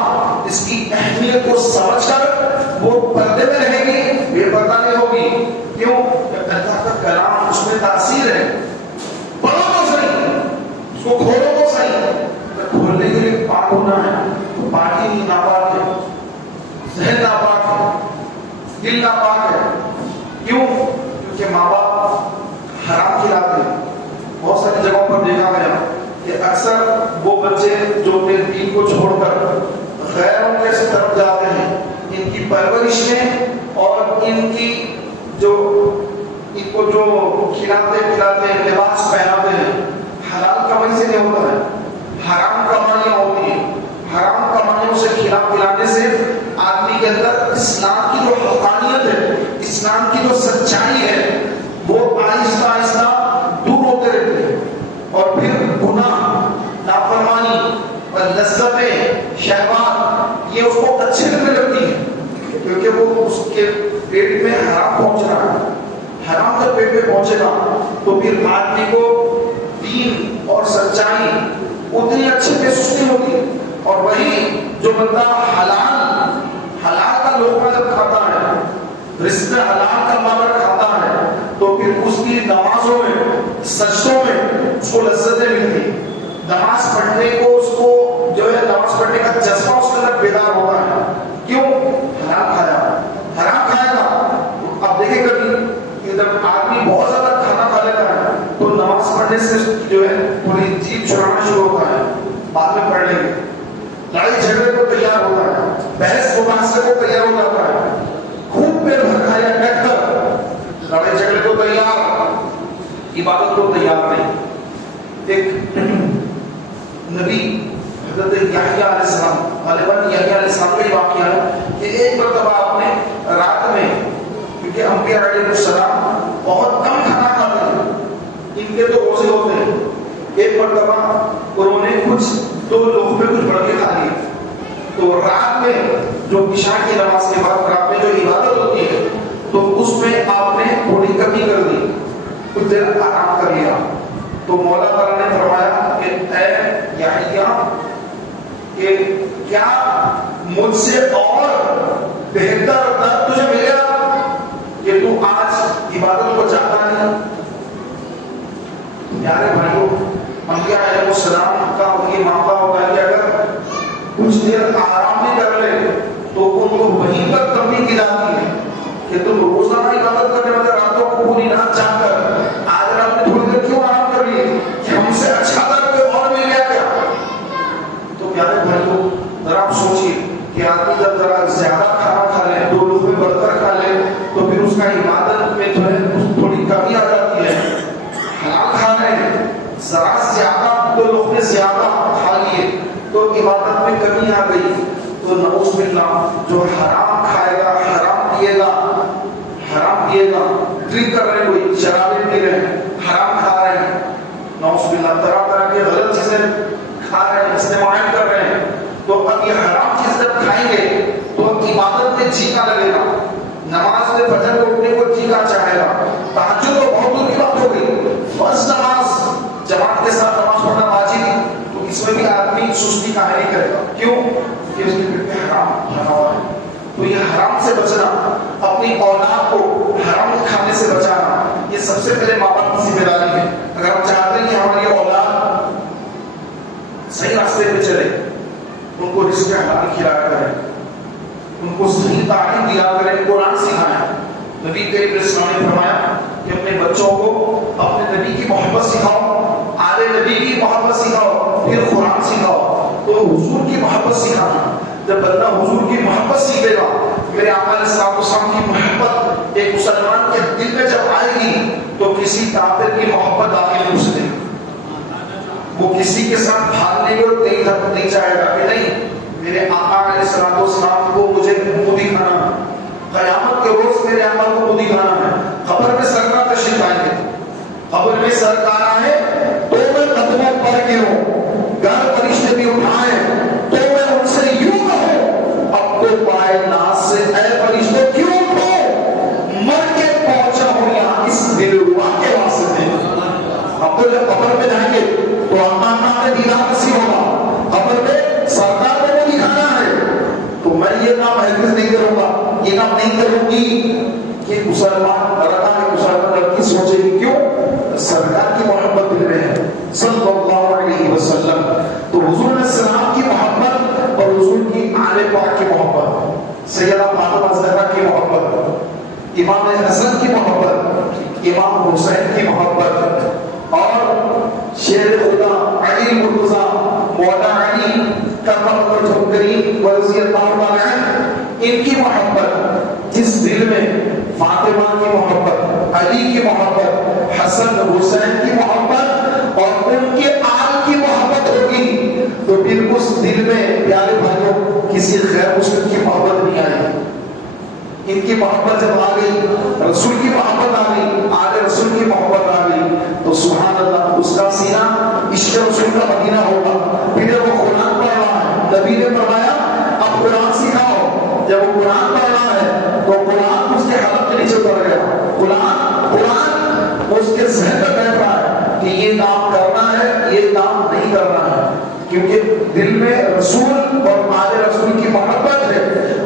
اس کی اہمیت کو سمجھ کر وہ پردے میں رہے گی، بے پردہ نہیں ہوگی. کیوں؟ اللہ کا کلام اس میں تاثیر ہے. پڑھو تو صحیح، اس کو کھولو تو صحیح. کھولنے کے لیے پاک ہونا ہے، تو پاکی نہیں ناپاک ہے، ذہن ناپاک ہے، دل ناپاک ہے. کیوں؟ کیونکہ ماں باپ حرام کھلاتے ہیں. بہت ساری جگہوں پر دیکھا گیا کہ اکثر وہ بچے جو اپنے دین کو چھوڑ کر غیروں کے طرف جاتے ہیں، ان کی پرورش میں اور ان کو جو کھلاتے ہیں، لباس پہناتے ہیں، حلال کمائی سے نہیں ہوتا ہے، حرام کمائیاں ہوتی ہیں. حرام کمائیوں سے کھلانے سے آدمی کے اندر اسلام کی جو حقانیت ہے، اسلام کی جو سچائی ہے، وہ آہستہ آہستہ دور ہوتے رہتے ہیں. اور پھر گناہ، نافرمانی اور لذتیں، شہوات یہ اس کو اچھے لگنے لگتی ہیں، کیونکہ وہ اس کے پیٹ میں حرام پہنچ رہا ہے. حرام جب پیٹ میں پہنچے گا تو پھر آدمی کو دین اور سچائی اتنی اچھے محسوس نہیں ہوتی. اور وہی جو بندہ حلال کا لقمہ جب کھاتا ہے، رزق حلال کا مال کھاتا ہے، تو پھر اس کی نمازوں میں، سجدوں میں اس کو لذتیں ملتی. نماز پڑھنے کو اس کو جو ہے نماز پڑھنے کا جذبہ اس کے اندر بیدار ہوتا ہے. کیوں؟ حرام کھایا تھا. اب دیکھیں کبھی جب آدمی بہت زیادہ کھانا کھا لیتا ہے تو نماز پڑھنے سے جو ہے پوری جیب چھڑانا شروع ہوتا ہے. بعد میں پڑھ لیں گے. لڑائی جھگڑے کو تیار ہوتا ہے، بحث مباحثے کو تیار ہو جاتا ہے، خوب پیٹ بھر کھایا بیٹھ کر لڑائی جھگڑے کو تیار، عبادت کو تیار نہیں. ایک نبی حضرت یحییٰ علیہ السلام، غالباً یحییٰ علیہ السلام کا ہی واقعہ ہے کہ ایک مرتبہ آپ نے رات میں، کیونکہ انبیاء علیہ السلام بہت کم کھانا کھاتے ہیں، ان کے تو روزے ہوتے ہیں، ایک مرتبہ انہوں نے کچھ 2 لقمے کچھ بڑھ کے کھا لیے، تو رات میں جو عشاء کی نماز کے بعد رات میں جو عبادت ہوتی ہے تو اس میں آپ نے تھوڑی کمی کر دی، کچھ دیر آرام کر لیا، تو مولا تعالیٰ نے فرمایا کہ اے یحییٰ کہ کیا مجھ سے اور بہتر در تجھے ملے کہ تو آج عبادت کو چاہتا نہیں؟ پیارے بھائیوں، انبیاء علیہ السلام کا یہ معاملہ ہوتا ہے کہ اگر کچھ دیر آرام بھی کر لے تو ان کو وہیں پر تنبیہ کی جاتی ہے کہ تم روزانہ عبادت کرنے والے راتوں کو پوری رات جاگ کر آج رات میں تھوڑی دیر کیوں آرام کر لیے کہ ہم سے اچھا در کوئی اور مل گیا کیا؟ تو پیارے بھائیوں ذرا آپ سوچیے کہ آدمی جب ذرا زیادہ کھانا کھا لے، 2 لقمے بڑھ کر کھا لے تو پھر اس کا عبادت میں جو ہے تھوڑی کمی آ جاتی ہے، حلال کھا رہے ہیں، ذرا زیادہ 2 لقمے زیادہ کھا لیے تو عبادت میں کمی آ گئی، تو نعوذ باللہ جو حرام کھائے گا، حرام پیے گا، ڈرنک کر رہے ہیں، کوئی شرابیں پی رہے ہیں، حرام کھا رہے ہیں، نعوذ باللہ طرح طرح کی غلط چیزیں کھا رہے ہیں، استعمال کر رہے ہیں، تو اب یہ حرام چیز جب کھائیں گے تو عبادت میں جی کا لگے گا، نماز میں فجر کو اٹھنے کو جی کا چاہے گا، تہجد تو بہت دور کی بات ہو گئی، فرض نماز جماعت کے ساتھ نماز پڑھنا واجب، تو اس میں بھی آدمی سستی کا نہیں کرے گا، کیوں کہ اس کے پیٹ میں حرام بنا ہوا ہے۔ تو یہ حرام سے بچنا، اپنی اولاد کو حرام کھانے سے بچانا، یہ سب سے پہلے ماں باپ کی ذمہ داری ہے۔ اگر ہم چاہتے ہیں کہ ہماری اولاد صحیح راستے پہ چلے، ان کو رزق حلال کھلایا کریں، ان کو صحیح تعلیم دیا کریں، قرآن سکھائیں۔ نبی کریم علیہ السلام نے فرمایا کہ اپنے بچوں کو اپنے نبی کی محبت سکھاؤ، آل نبی کی محبت سکھاؤ، پھر قرآن سکھاؤ۔ تو حضور کی محبت سکھانا، جب بندہ حضور کی محبت سیکھے گا، میرے آقا علیہ السلام کی محبت ایک مسلمان کے دل میں جب آئے گی تو کسی کافر کی محبت داخل نہیں ہو سکے، وہ کسی کے ساتھ بھاگنے کو نہیں چاہے گا کہ نہیں میرے آقا علیہ السلام کو مجھے منہ دکھانا ہے، قیامت کے روز میرے آقا کو منہ دکھانا ہے۔ قبر میں سرکار تشریف آئیں گے، قبر میں سرکار آئے تو میں قدموں پر گروں، گر فرشتے بھی اٹھائیں تو میں ان سے یوں کہوں اب تو پائے ناز سے اے فرشتوں کیوں اٹھو، مر کے پہنچا ہوں یہاں اس دلربا کے واسطے۔ اب تو جب قبر میں جائیں گے تو آقا نے دیدار نصیب ہوگا، قبر میں سرکار کو وہ دکھانا ہے، تو میں یہ کام ہرگز نہیں کروں گا، یہ کام نہیں کروں گی کہ مسلمان لڑکا ہے، مسلمان لڑکی سوچے گی کیوں؟ سرکار کی محبت دل میں ہے صلی اللہ علیہ وسلم۔ تو حضور علیہ السلام کی محبت اور حضور کی آل پاک کی محبت، سیدہ فاطمہ زہرا کی محبت، امام حسن کی محبت، امام حسین کی محبت، اور شیر خدا علی مرتضیٰ مولا علی کرم اللہ کریم رضی اللہ عنہ، ان کی محبت، جس دل میں فاطمہ کی محبت، علی کی محبت، حسن حسین کی محبت اور ان کے آل کی محبت ہوگی تو پھر اس دل میں پیارے بھائیوں کسی غیر مسلم کی محبت نہیں آئے گی۔ ان کی محبت جب آ گئی، رسول کی محبت آ گئی، آل رسول کی محبت آ گئی تو سبحان اللہ اس کا سینہ عشق رسول کا مدینہ ہوگا۔ پھر وہ قرآن پڑھ رہا ہے، نبی نے فرمایا اب قرآن سکھاؤ، جب وہ قرآن پڑھ رہا ہے تو قرآن اس کے حلق کے نیچے اتر گیا، قرآن اس کے ذہن میں بیٹھ رہا ہے کہ یہ کام کرنا ہے، یہ کام نہیں کرنا ہے، کیونکہ دل میں رسول اور آل رسول کی محبت ہے۔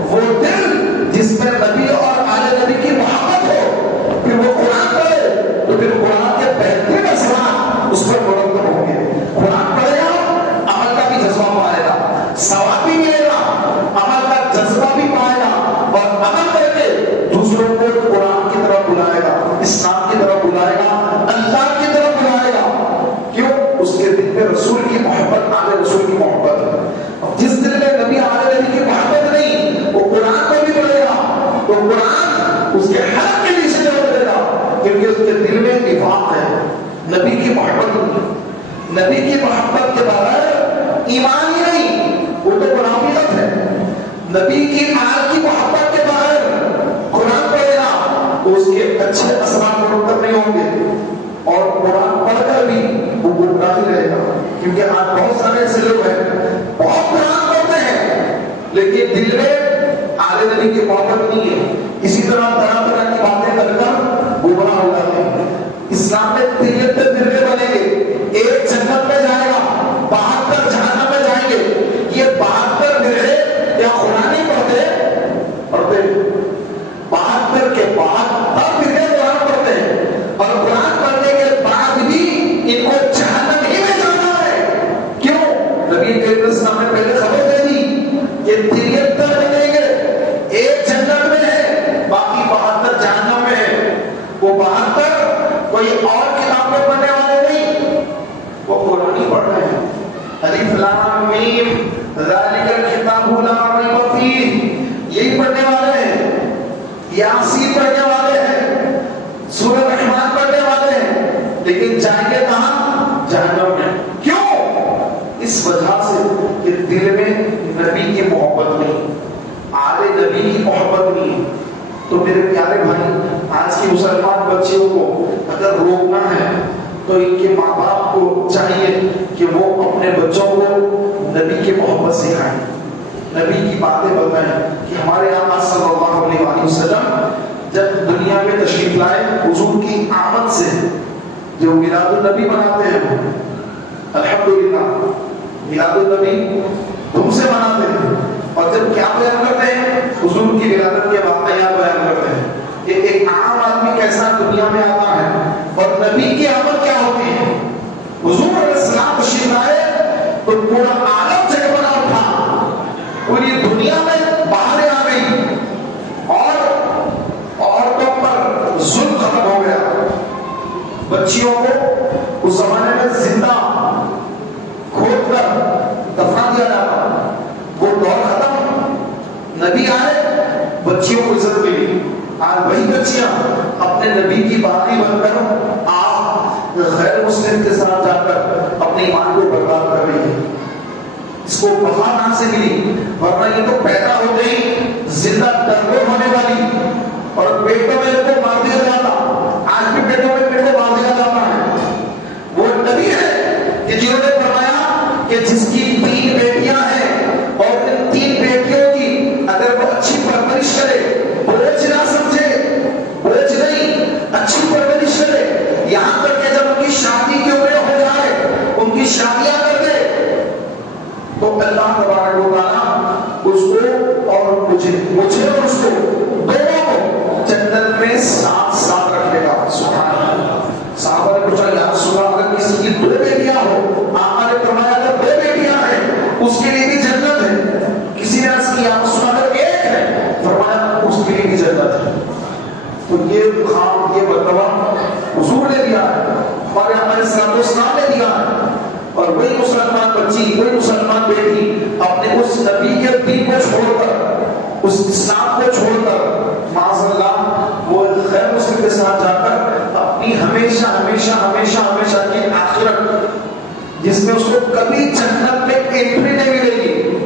وہ دل جس میں نبی اور آل نبی کی محبت ہو، پھر وہ قرآن پڑھے تو پھر قرآن کے بہترین اثرات اس پر مرتب ہوں گے۔ قرآن پڑھے گا، عمل کا بھی جذبہ پائے گا، ثواب بھی ملے گا، عمل کا جذبہ بھی پائے گا، اور عمل کر کے دوسروں کو قرآن کی طرف بلائے گا، اسلام کی طرف بلائے گا، اللہ کی طرف بلائے گا۔ کیوں؟ اس کے دل میں رسول کی محبت، آل رسول کی محبت۔ جس دل میں نبی آل نبی کی آل کی محبت کے بغیر قرآن پڑھنا تو اس کے اچھے اثرات مرتب نہیں ہوں گے، اور قرآن پڑھ کر بھی وہ گمراہ ہی رہے گا. کیونکہ آج بہت سارے ایسے لوگ ہیں بہت قرآن پڑھتے ہیں لیکن دل میں آل نبی کی محبت نہیں ہے، اسی طرح طرح طرح کی باتیں کر کر گمراہ ہو جاتے ہیں. اسلام میں 73 فرقے بنیں گے، ایک جنت میں جائے گا، 72 جہنم میں جائیں گے. یہ 72 فرقے یا قرآن نہیں پڑھتے، 72 کے بعد تب فرقے قرآن پڑھتے ہیں، اور قرآن پڑھنے کے بعد بھی ان کو جہنم ہی میں جانا ہے. کیوں؟ نبی کریم السلام نے پہلے خبر دے دی کہ 73 بنیں گے، ایک جنت میں ہے، باقی 72 جہنم میں ہے. وہ 72 کوئی اور کتاب میں پڑھنے والے نہیں، وہ قرآن ہی پڑھ رہے ہیں. الف لام میم ذالک الکتاب لا ریب فیہ، یہی پڑھنے والے ہیں. یاسین پڑھنے والے ہیں، سورہ رحمان پڑھنے والے ہیں، لیکن جائیں گے کہاں؟ جہنم میں. کیوں؟ اس وجہ سے کہ دل میں نبی کی محبت نہیں، آل نبی کی محبت نہیں. تو میرے پیارے بھائی، آج کی مسلمان بچیوں کو اگر روکنا ہے تو ان کے ماں باپ کو چاہیے کہ وہ اپنے بچوں کو نبی کی محبت سکھائیں، نبی کی باتیں بتائیں. کہ ہمارے آقا صلی اللہ علیہ وآلہ وسلم جب دنیا میں تشریف لائے، حضور کی آمد سے جو میلاد النبی مناتے ہیں، الحمدللہ میلاد النبی دھوم سے مناتے ہیں، اور جب کیا بیان کرتے ہیں؟ حضور کی ولادت کے واقعات بیان کرتے ہیں کہ ایک عام آدمی کیسا دنیا میں آتا ہے اور نبی کی آمد کیا ہوتی ہے. حضور علیہ السلام تشریف لائے تو پورا عالم جگمگا اٹھا، پوری دنیا میں باہر آ گئی، اور عورتوں پر ظلم ختم ہو گیا. بچیوں کو اس زمانے میں زندہ کھود کر دفنا دیا جاتا، وہ دور ختم. نبی آئے، بچیوں کو عزت ملی. آج وہی بچیاں اپنے نبی کی باقی بن کر آپ غیر مسلم کے ساتھ جا کر اپنے ایمان کو برباد کر رہی ہے. اس کو بہا کہاں سے ملی؟ ورنہ یہ تو پیدا ہوتے ہی زندہ ڈنگور ہونے والی، اور پیٹوں میں ان کو مار دیا جاتا. آج بھی پیٹوں میں ان کو مار دیا جاتا ہے. وہ نبی ہے کہ جنہوں نے فرمایا کہ جس کی 3 بیٹیاں ہیں اور ان 3 بیٹیوں کی اگر وہ اچھی پرورش کرے، بوجھ نہ سمجھے، بوجھ نہیں، اچھی پرورش کرے، یہاں تک کہ جب ان کی شادی کی عمر ہو جائے ان کی شادیاں کر دے، تو اللہ تبارک و تعالیٰ اس کو اور مجھے اور اس کو دونوں کو جنت میں ساتھ ساتھ رکھے گا. سبحان اللہ. صحابہ نے پوچھا یا رسول اللہ اگر کسی کی 2 بیٹیاں ہو، آقا نے فرمایا اگر 2 بیٹیاں ہیں اس کے لیے بھی جنت ہے. کسی نے عرض کیا یا رسول اللہ اگر 1 ہے، فرمایا اس کے لیے بھی جنت ہے. تو یہ خواب، یہ مرتبہ حضور نے دیا ہے اور ہمارے اسلام نے دیا ہے. اور وہی مسلمان بچی، وہی مسلمان بیٹی اپنے اس نبی کے دین کو چھوڑ کر، اس اسلام کو چھوڑ کر معاذ اللہ وہ غیر مسلم کے ساتھ جا کر اپنی ہمیشہ ہمیشہ ہمیشہ ہمیشہ کی آخرت، جس میں اس کو کبھی جنت میں انٹری نہیں ملے گی،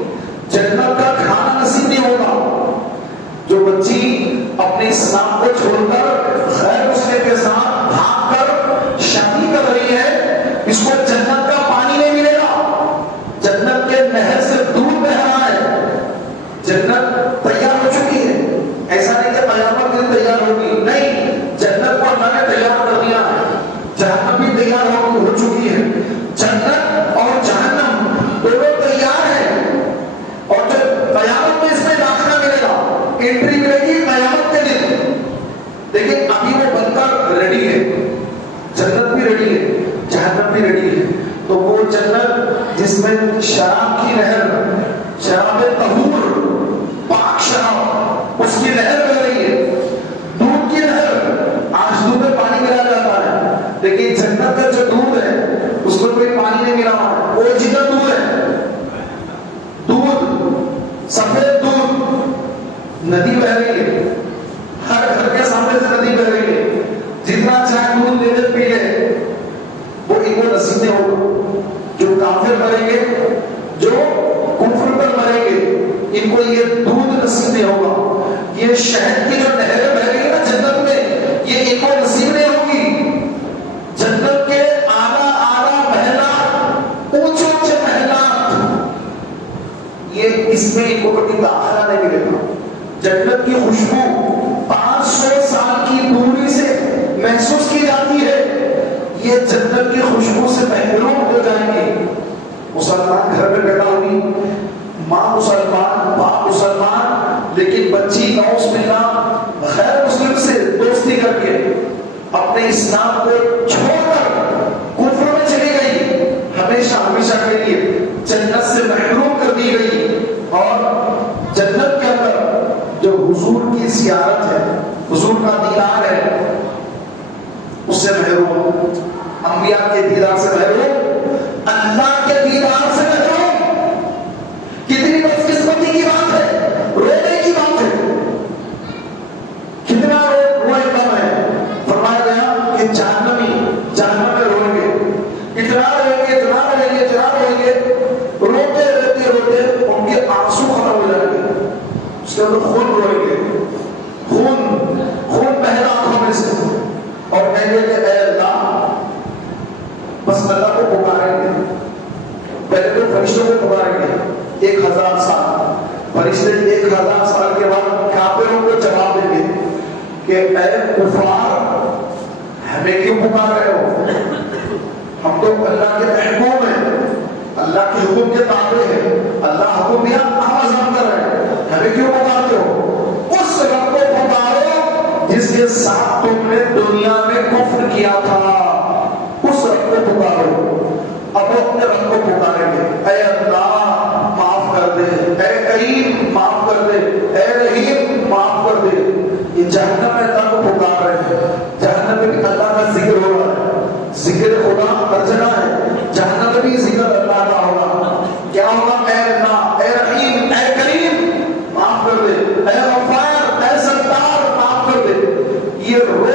جنت کا کھانا نصیب نہیں ہوگا. جو بچی اپنے اسلام کو چھوڑ کر غیر مسلم کے ساتھ بھاگ کر شادی کر رہی ہے، اس کو جنت کا پانی نہیں ملے گا. جنت کے نہر سے دودھ بہ رہا ہے، جنت تیار ہو چکی ہے. ایسا نہیں کہ قیامت کے دن تیار ہوگی، نہیں، جنت کو اللہ نے تیار کر دیا ہے. جہنم بھی تیار ہو چکی ہے. جنت اور جہنم دونوں تیار ہیں، اور جو قیامت میں اس میں داخلہ ملے گا، انٹری ملے گی قیامت کے دن. لیکن ابھی وہ بن کر ریڈی ہے، جنت بھی ریڈی ہے، جہنم بھی ریڈی ہے. تو وہ جنت جس میں شراب کی نہر، شراب طہور، پاک شراب، اس کی نہر بہ رہی ہے. دودھ کی نہر، آج دودھ میں پانی ملا جاتا ہے، لیکن جنت کا جو دودھ ہے اس کو کوئی پانی نہیں ملا ہوا، وہ جتنا دودھ ہے، دودھ سفید دودھ، ندی بہ رہی ہے، ہر گھر کے سامنے سے ندی بہ رہی ہے. جتنا چاہے دودھ لے پی لے، وہ ان کو نصیب نہیں ہوگا. جو کافر مریں گے، جو کفر پر مریں گے، ان کو یہ دودھ نصیب نہیں ہوگا، یہ شہد کی جو نہریں بہ رہی ہیں نا جنت میں، یہ ان کو نصیب نہیں ہوگی۔ جنت کے اعلیٰ اعلیٰ محلات، اونچے اونچے محلات، یہ اس میں ان کو کبھی داخلہ نہیں ملے گا۔ جنت کی خوشبو 500 سال کی دوری سے محسوس کی جاتی ہے، یہ جنت کی خوشبو سے محروم ہو جائیں گے۔ مسلمان گھر میں بیٹھا ہوئی، ماں مسلمان، باپ مسلمان، لیکن بچی نوز ملا غیر مسلم سے دوستی کر کے اپنے اسلام کو چھوڑ کر کفر میں چلی گئی، ہمیشہ ہمیشہ کے لیے جنت سے محروم کر دی گئی۔ اور جنت کے اندر جو حضور کی زیارت ہے، حضور کا دیدار ہے، اس سے محروم، انبیاء کے دیدار سے محروم، اللہ کے دیدار سے محروم۔ کتنی بدقسمتی کی بات ہے، رونے کی بات ہے، کتنا روئے کم ہے۔ فرمایا گیا کہ جہنم میں روئیں گے، اتنا روئیں گے، اتنا روئیں گے، اتنا روئیں گے، روتے روتے روتے ان کے آنسو ختم ہو جائیں گے، اس کے اندر خون روئیں گے، خون بہنا آنکھوں میں سے، اور کہیں گے کہ اے اللہ، بس اللہ کو پکاریں گے۔ پہلے تو فرشتوں کو پکاریں گے 1000 سال، فرشتے 1000 سال کے بعد کافروں کو جواب دیں گے کہ اے کفار، ہمیں کیوں پکار رہے ہو؟ ہم تو اللہ کے محکوم ہیں، اللہ کے حکم کے تابع ہیں، اللہ حکم دیا ہم عزم کر رہے ہیں، ہمیں کیوں پکارتے ہو؟ اس رب کو پکارو جس کے ساتھ تم نے دنیا میں کفر کیا تھا، اس رب کو پکارو۔ اب وہ اپنے رب کو پکاریں گے، اے اللہ معاف کر دے، اے کریم معاف کر دے، اے رحیم معاف کر دے۔ یہ جہنم میں اللہ کو پکار رہے ہیں، جہنم میں بھی اللہ کا ذکر ہو رہا ہے، ذکر خدا ہر جگہ ہے، جہنم میں بھی ذکر اللہ کا ہوگا۔ کیا ہوگا؟ اے اللہ، اے رحیم، اے کریم معاف کر دے، اے غفار، اے ستار معاف کر دے۔ یہ رو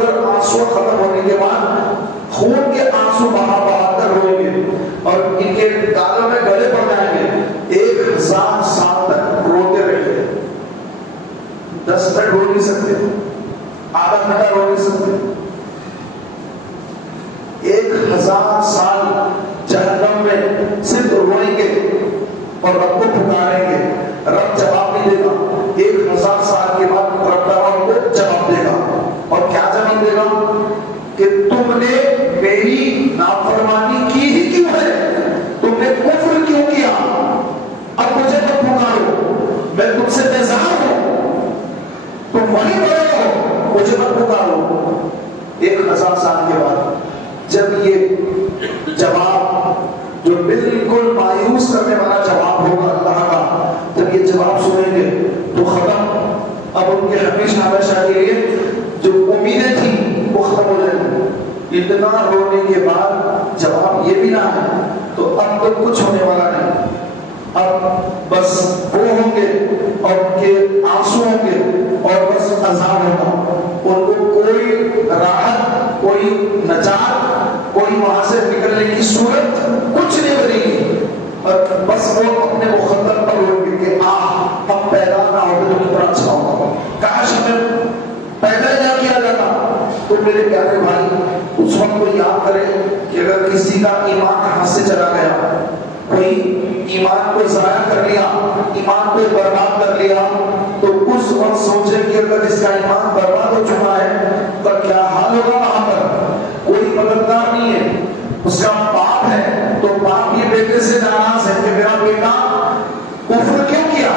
کر آنسو ختم ہونے کے بعد خون کے آنسو بہا کر روئیں گے، اور ان کے گالوں میں گلے پڑ جائیں گے، 1000 سال تک روتے رہیں گے۔ 10 منٹ رو نہیں سکتے، آدھا گھنٹہ رو نہیں سکتے، 1000 سال جہنم میں صرف روئیں گے اور رب کو پکاریں گے، رب جواب نہیں دے گا۔ 1000 سال کے بعد رب ان کو جواب دے گا، اور کیا جواب دے گا؟ کہ تم نے میری نافرمانی کی ہی کیوں ہے، تم نے کفر کیوں کیا، اب مجھے تو پکارو، میں تم سے بیزار ہوں، تم وہیں بڑے ہو، مجھے مت پکارو۔ 1000 سال کے بعد جب یہ جواب جو بالکل مایوس کرنے والا جواب ہوگا اللہ کا، جب یہ جواب سنیں گے تو ختم، اب ان کے ہمیشہ ہمیشہ کے لیے جو امیدیں تھیں وہ ختم ہو جائیں گی۔ اتنا رونے کے بعد جواب یہ بھی نہ ہے تو اب تو کچھ ہونے والا نہیں، اب بس وہ ہوں گے اور ان کے آنسو ہوں گے اور بس عذاب ہوگا، ان کو کوئی راحت، کوئی نجات، کوئی وہاں سے نکلنے کی صورت کچھ نہیں بنے گی، اور بس وہ اپنے مخدر پر روئیں گے کہ ہم پیدا نہ ہوتے تو کتنا اچھا ہوگا، کاش ہمیں پیدا نہ کیا جاتا۔ تو میرے پیارے بھائی اس وقت کو یاد کرے کہ اگر کسی کا ایمان ہاتھ سے چلا گیا، کوئی ایمان کو ضائع کر لیا، ایمان کو برباد کر لیا، تو اس وقت سوچے کہ اگر اس کا ایمان برباد ہو چکا ہے تو کیا حال ہوگا وہاں پر۔ کوئی مددگار نہیں ہے، اس کا باپ ہے تو باپ یہ بیٹے سے ناراض ہے کہ میرا بیٹا کفر کیوں کیا،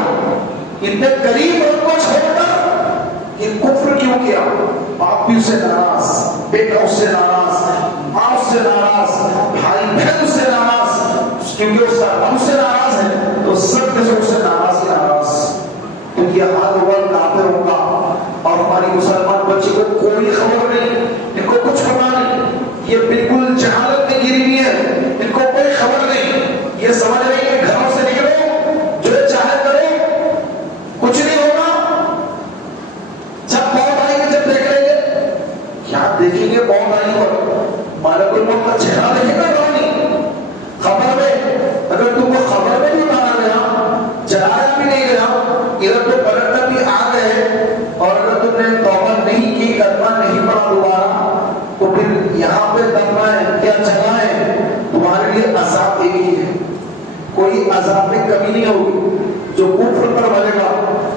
اتنے قریب ان کو چھوڑ کر یہ کفر کیوں کیا۔ باپ بھی اس سے ناراض، بیٹا اس سے ناراض، ماں اس سے ناراض، بھائی بہن اس سے ناراض، کیونکہ اس کا رب سے ناراض ہے تو سب کے سب اس سے ناراض ہی ناراض۔ تو یہ حال ہوگا کافروں کا، اور ہماری مسلمان بچے کو کوئی خبر نہیں، ان کو کچھ پتا نہیں، یہ بالکل جہالت میں گری ہوئی ہے، ان کو کوئی خبر نہیں، یہ سمجھ رہی ہے گھروں سے نکلو جو چاہے کرو، کچھ نہیں ہوگا۔ جب موت آئے گی جب دیکھ لیں گے، کیا دیکھیں گے موت آئی پر مالک الموت کا چہرہ دیکھے گا روانی خبر میں، اگر تم کو خبر میں بھی مانا گیا جلائے کھائیں کیا چلائیں، تمہارے لیے عذاب ایک ہی ہے، کوئی عذاب میں کمی نہیں ہوگی۔ جو کفر پر مرے گا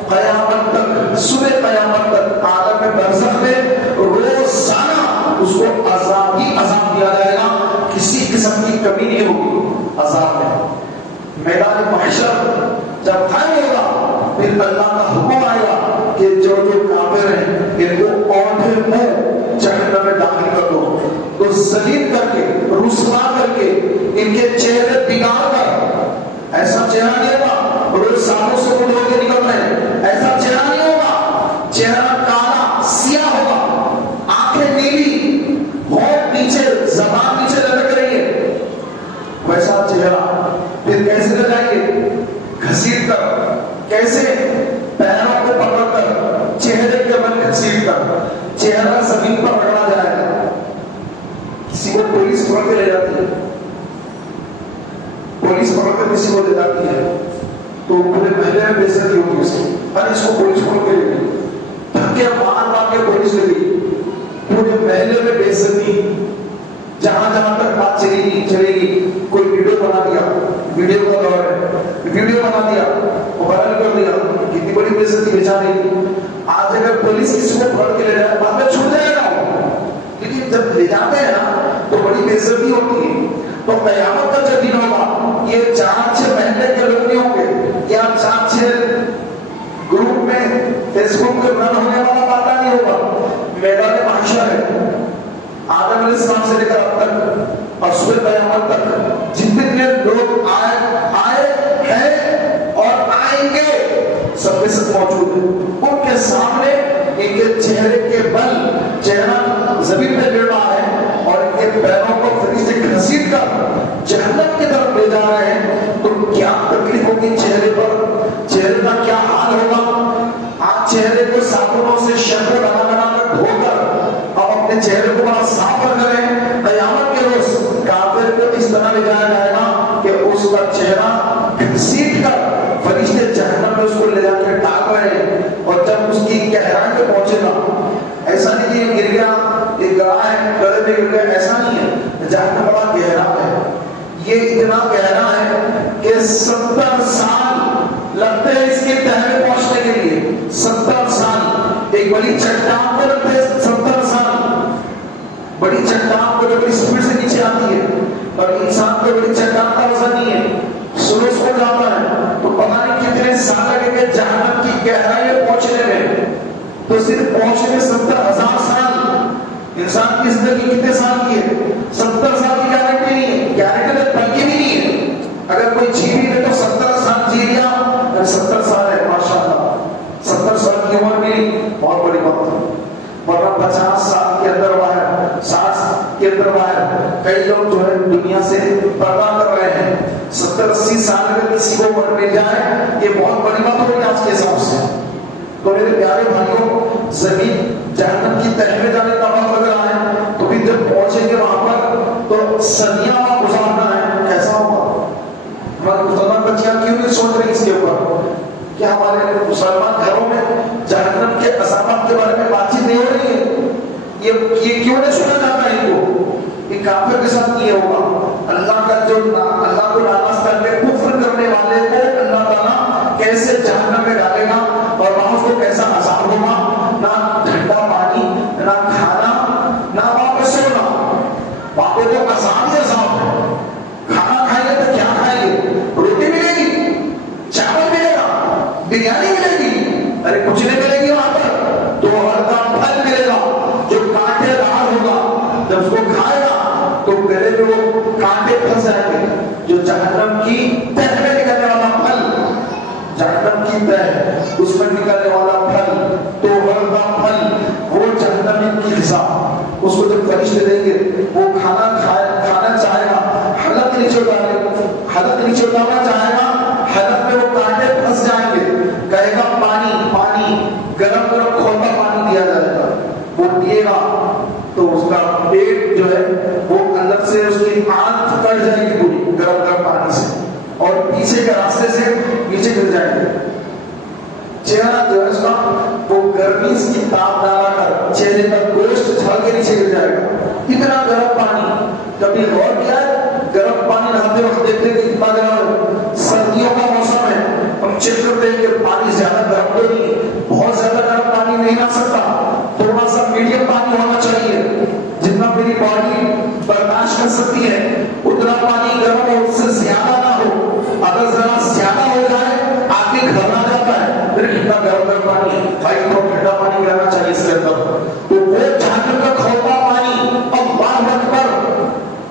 قیامت تک، صبح قیامت تک عالم برزخ میں روزانہ اس کو عذاب ہی عذاب دیا جائے گا، کسی قسم کی کمی نہیں ہوگی عذاب میں۔ میدان محشر جب قائم ہوگا پھر اللہ کا حکم آئے گا کہ جو کافر ہیں ان کو اونٹے منہ جہنم میں داخل کر دو، تو ذلیل کر کے رسوا کر کے ان کے چہرے بگاڑ کر، ایسا چہرہ نہیں ہوگا روز سانپوں سے منہ دھو کے نکل رہے ہیں، ایسا چہرہ نہیں ہوگا، چہرہ کالا سیاہ ہوگا، آنکھیں نیلی، ہونٹ نیچے، زبان نیچے لٹک رہی ہے، ویسا چہرہ۔ پھر کیسے لے جائیں گے؟ گھسیٹ کر، کیسے؟ پیروں کو پکڑ کر، چہرے کے بل گھسیٹ کر، چہرہ زمین پر رگڑا جائے گا۔ کسی کو پولیس پکڑ کے لے جاتی ہے، پولیس پکڑ کر کسی کو لے جاتی ہے تو پورے محلے میں بے عزتی ہوتی ہے اس کی، ارے اس کو پولیس پکڑ کے لے گئی، دھکے مار مار کے پولیس لے گئی، پورے محلے میں بے عزتی۔ جہاں جہاں تک بات چلے گی، کوئی ویڈیو بنا دیا، ویڈیو کا دور ہے، ویڈیو بنا دیا، وائرل کر دیا، کتنی بڑی بے عزتی بیچارے گی۔ آج اگر پولیس کسی کو پکڑ کے لے جائے بعد میں چھوٹ جائے گا، لیکن جب لے جاتے ہیں نا تو بڑی بے عزتی ہوتی ہے۔ تو قیامت کا جو دن ہوگا، یہ 4-6 محلے کے لوگ نہیں ہوں گے، یا 4-6 گروپ میں فیس بک پہ رن ہونے والا باتہ نہیں ہوگا۔ میدان محشر ہے، آدم علیہ السلام سے لے کر اب تک اور صبح قیامت تک جتنے لوگ آئے ہیں اور آئیں گے، سب کے سب موجود ہیں۔ ان کے سامنے ان کے چہرے کے بل، چہرہ زمین پہ گر رہا ہے اور ان کے پیروں کو فرشتے گھسیٹ کر جہنم کی طرف لے جا رہے ہیں، تو کیا تکلیف ہوگی چہرے پر، چہرے کا کیا حال ہوگا۔ آپ چہرے کو صابنوں سے شیمپو لگا کر دھو کر اب اپنے چہرے کو بڑا صاف کر کریں، قیامت کے روز کافر کو اس طرح لے جایا جائے گا کہ اس کا چہرہ گھسیٹ کر فرشتے جہنم میں اس کو لے جا کے ڈال رہے ہیں، اور جب اس کی گہرائی پہ پہنچے گا، ایسا نہیں کہ یہ گر گیا، یہ گڑا ہے گڑے میں گر گیا، ایسا نہیں ہے، جہنم بڑا گہرا ہے، یہ اتنا گہرا ہے کہ 70 سال لگتے ہیں اس کے تہہ میں پہنچنے کے لیے، 70 سال۔ ایک بڑی چٹان کو لگتے ہیں 70 سال، بڑی چٹان کو جو بڑی سپیڈ سے نیچے آتی ہے، اور انسان کو بڑی چٹان کا وزن نہیں ہے، سورج کو جاتا ہے تو پتہ نہیں کتنے سال لگے گے جہنم کی گہرائی میں پہنچنے میں، تو صرف پہنچنے میں 70,000 سال۔ انسان کی زندگی کتنے سال کی ہے؟ 70 سال کی گارنٹی نہیں ہے، گارنٹی تو پنکی بھی نہیں ہے۔ اگر کوئی جی بھی ہے تو 70 سال جی لیا، اگر 70 سال ہے ماشاءاللہ، 70 سال کی عمر بھی بہت بڑی بات ہے، ورنہ 50 سال کے اندر باہر، 60 کے اندر باہر کئی لوگ جو ہے دنیا سے پردہ کر رہے ہیں۔ 70-80 سال اگر کسی کو عمر مل جائے، یہ بہت بڑی بات ہوگی آج کے حساب سے۔ تو میرے پیارے بھائیوں، زمین جہنم کی تہہ میں جانے کا وقت لگ رہا ہے، تو پھر جب پہنچیں گے وہاں پر تو صدیاں وہاں گزارنا ہے، کیسا ہوگا؟ ہماری مسلمان بچیاں کیوں نہیں سوچ رہی اس کے اوپر کہ ہمارے مسلمان گھروں میں جہنم کے عذابات کے بارے میں بات چیت نہیں ہو رہی ہے؟ یہ کیوں نہیں سنا جاتا ہے ان کو؟ یہ کافر کے ساتھ یہ ہوگا، اللہ کا جو اللہ کو ناراض کر کے کفر کرنے والے کو اللہ تعالیٰ کیسے جہنم میں ڈالے گا، اور وہاں اس کو کیسا عذاب ہوگا، نہ ٹھنڈا پانی، نہ کھانا، نہ وہاں پہ سونا، وہاں پہ تو عذاب ہی عذاب ہے۔ کھانا کھائیں گے تو کیا کھائیں گے؟ روٹی ملے گی، چاول ملے گا، بریانی ملے گی، ارے کچھ نہیں ملے گی وہاں پر، تو ہر کا پھل ملے گا جو کانٹے دار ہوگا، جب اس کو کھائے گا تو گلے میں وہ کانٹے پھنس جائیں گے۔ جو جہنم کی تہہ میں نکلنے والا پھل، جہنم کی تہہ اس میں نکلنے والا پھل، تو ہر کا پھل، وہ جہنم کی غذا، اس کو جب فرشتے دیں گے وہ کھانا چاہے گا، حلق نیچے اتارنا چاہے گا، حلق میں وہ کانٹے پھنس جائیں گے، کہے گا پانی پانی، گرم گرم کھولتا پانی دیا جائے گا، وہ پیے گا تو اس کا پیٹ جو ہے وہ اندر سے اس کی آنت کٹ جائے گی پوری گرم گرم پانی سے، اور پیچھے کے راستے سے نیچے گر جائیں گے۔ چہرہ جو ہے اس کا وہ گرمی کی تاپ ڈالا کر چہرے کا گوشت جھڑ کے نیچے گر جائے گا، اتنا گرم پانی۔ کبھی غور کیا ہے گرم پانی نہاتے وقت دیکھتے کہ کتنا گرم ہے؟ سردیوں کا موسم ہے، ہم چیک کرتے ہیں کہ پانی زیادہ گرم تو نہیں، بہت زیادہ گرم پانی نہیں نہ سکتا، تھوڑا سا میڈیم پانی ہونا چاہیے، جتنا میری باڈی برداشت کر سکتی ہے اتنا پانی گرم ہو، اس سے زیادہ نہ ہو۔ اگر ذرا زیادہ ہو جائے آگے گھبرا جاتا ہے، پھر کتنا گرم گرم پانی، بھائی تھوڑا ٹھنڈا پانی رہنا چاہیے اس کے اندر۔ تو وہ جہنم کا کھولتا پانی اللہ اکبر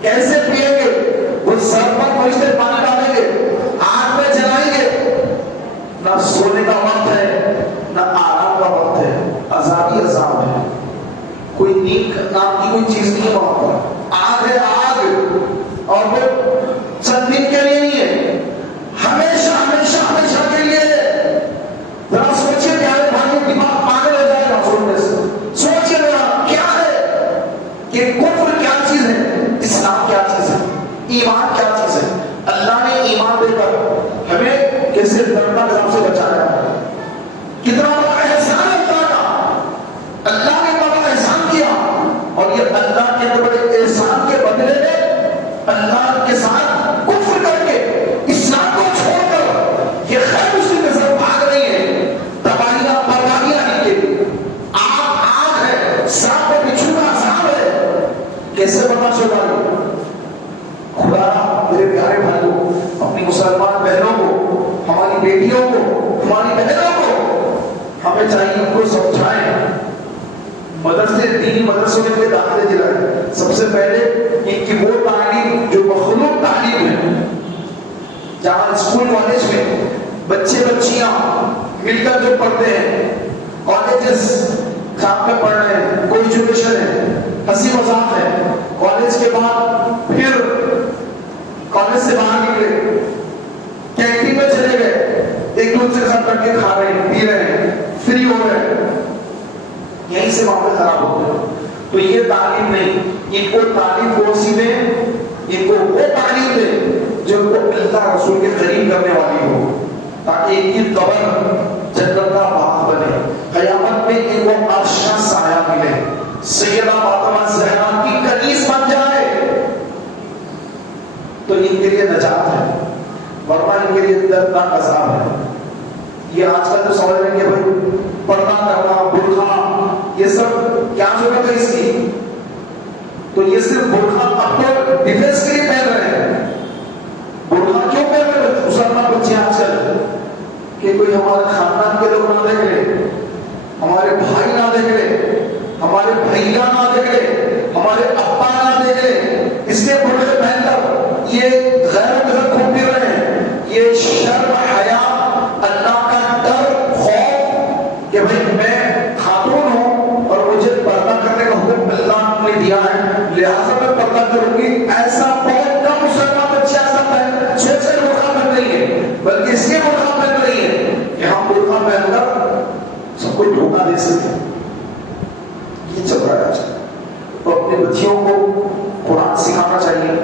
کیسے پیئیں گے؟ وہ سر پر فرشتے پانی ڈالیں گے، آگ میں جلائیں گے، نہ سونے کا وقت ہے نہ آرام کا وقت ہے، عذاب ہی عذاب ہے، کوئی نیک نام کی کوئی چیز نہیں ہے وہاں پر، آگ ہے آگ، اور وہ چند دن کے لیے نہیں ہے، ہمیشہ ہمیشہ ہمیشہ کے لیے۔ ذرا سوچیے پیارے بھائیوں، دماغ پاگل ہو جائے گا سننے سے۔ سوچیے ذرا کیا ہے کہ کفر کیا چیز ہے، اسلام کیا چیز ہے، ایمان کیا چیز ہے۔ اللہ نے ایمان دے کر ہمیں کیسے دردناک عذاب سے بچایا، کتنا بڑا احسان اللہ کا، اللہ نے بڑا احسان کیا، اور یہ اللہ کے بڑے احسان کے بدلے میں اللہ کے ساتھ کفر کر کے اسلام کو چھوڑ کر یہ خیر مسلم کے ساتھ بھاگ رہی ہے، تباہیاں بربادیاں ان کے لیے، آگ آگ ہے، سانپ اور بچھو کا عذاب ہے، کیسے برداشت ہوگا یہ؟ خدا میرے پیارے بھائیوں، اپنی مسلمان بہنوں کو، ہماری بیٹیوں کو، ہماری بہنوں کو ہمیں چاہیے ان کو سمجھائیں، مدرسے دینی مدرسوں میں کے داخلے دلائیں۔ سب سے پہلے ان کی وہ تعلیم جو مخلوق تعلیم ہے، جہاں اسکول کالج میں بچے بچیاں مل کر جو پڑھتے ہیں، کالجز ساتھ میں پڑھ رہے ہیں، کوئی ایجوکیشن ہے، ہنسی مذاق ہے، کالج کے بعد پھر کالج سے باہر نکلے کینٹین میں چلے گئے، ایک دوسرے کے ساتھ بیٹھ کے کھا رہے ہیں، پی رہے ہیں، فری ہو رہے ہیں، یہیں سے معاملے خراب ہو گئے۔ تو یہ تعلیم نہیں، ان کو تعلیم کو سیدھے، ان کو وہ تعلیم دے جو ان کو اللہ رسول کے قریب کرنے والی ہو، تاکہ ان کی قبر جنت کا باغ بنے، قیامت میں ان کو عرش کا سایہ ملے، سیدہ فاطمہ زہرا کی کنیز بن جائے، تو ان کے لیے نجات ہے، ورنہ ان کے لیے دردناک عذاب ہے۔ یہ آج کل تو سمجھ رہے ہیں کہ بھائی پردہ کرنا، برقع، یہ سب کیا ضرورت ہے اس کی؟ تو یہ صرف برقع اب تو ڈیفینس کے لیے پہن رہے ہیں، برقع کیوں پہن رہے ہیں مسلمان بچے آج کل؟ کہ کوئی ہمارے خاندان کے لوگ نہ دیکھ لے، ہمارے بھائی نہ دیکھ لے، ہمارے بھیا نہ دیکھ لے، ہمارے ابا نہ دیکھ لے، اس لیے برقع پہن کر یہ غیروں کے ساتھ گھوم پھر رہے ہیں۔ یہ شرم، حیا، اللہ کا ڈر، خوف کہ بھائی میں خاتون ہوں اور مجھے پردہ کرنے کا حکم اللہ نے دیا ہے، لہٰذا میں پردہ کروں گی، ایسا بہت کم مسلمان بچے ایسا سوچ کر برقع پہن رہی ہے، بلکہ اس لیے برقع پہن رہی ہے کہ ہم برقع پہن کر سب کو دھوکہ دے سکتے ہیں۔ یہ چل رہا ہے آج۔ تو اپنے بچیوں کو قرآن سکھانا چاہیے،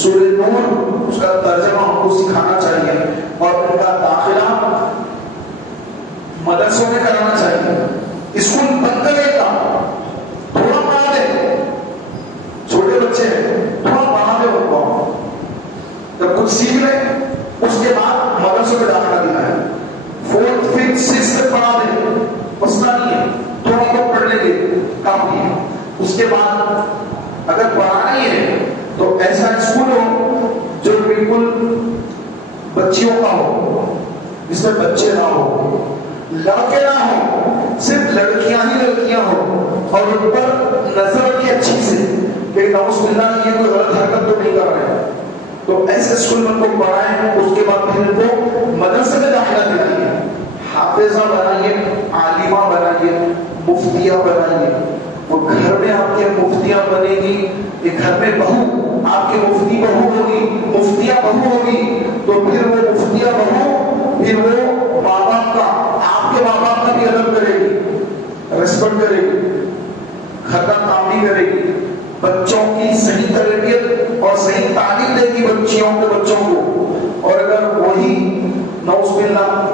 سورہ نور اس کا ترجمہ ہم کو سکھانا چاہیے، اور ان کا داخلہ مدرسوں میں کرانا چاہیے، اسکول بند کرے گا، تھوڑا پڑھا دے، چھوٹے بچے ہیں تھوڑا پڑھا دے ان کو، جب کچھ سیکھ لیں اس کے بعد مدرسوں میں داخلہ دینا ہے، 4th 5th 6th تک پڑھا دے، مسئلہ نہیں ہے، تھوڑا بہت پڑھ لیں گے کافی ہے۔ اس کے بعد اگر پڑھانا ہی ہے تو ایسا اسکول ہو جو بالکل بچیوں کا ہو، جس میں بچے نہ ہو، لڑکے نہ ہو، صرف لڑکیاں ہی لڑکیاں ہو، اور ان پر نظر رکھے اچھی سے کہ نعوذ باللہ یہ کوئی غلط حرکت تو نہیں کر رہے ہیں، تو ایسے اسکول میں ان کو پڑھائیں، اس کے بعد پھر ان کو مدرسے میں داخلہ دلائیے، حافظہ بنائیے، عالمہ بنائیے، مفتیہ بنائیے، وہ گھر میں آپ کے مفتیاں بنے گی، ایک گھر میں بہو آپ کی مفتی بہو ہوگی، مفتیہ بہو ہوگی، تو پھر وہ مفتیہ بہو پھر وہ ماں باپ کا، آپ کے ماں باپ کا بھی ادب کرے گی، ریسپیکٹ کرے گی، گھر کا کام بھی کرے گی، بچوں کی صحیح تربیت اور صحیح تعلیم دے گی بچیوں کے بچوں کو۔ اور اگر وہی نعوذ باللہ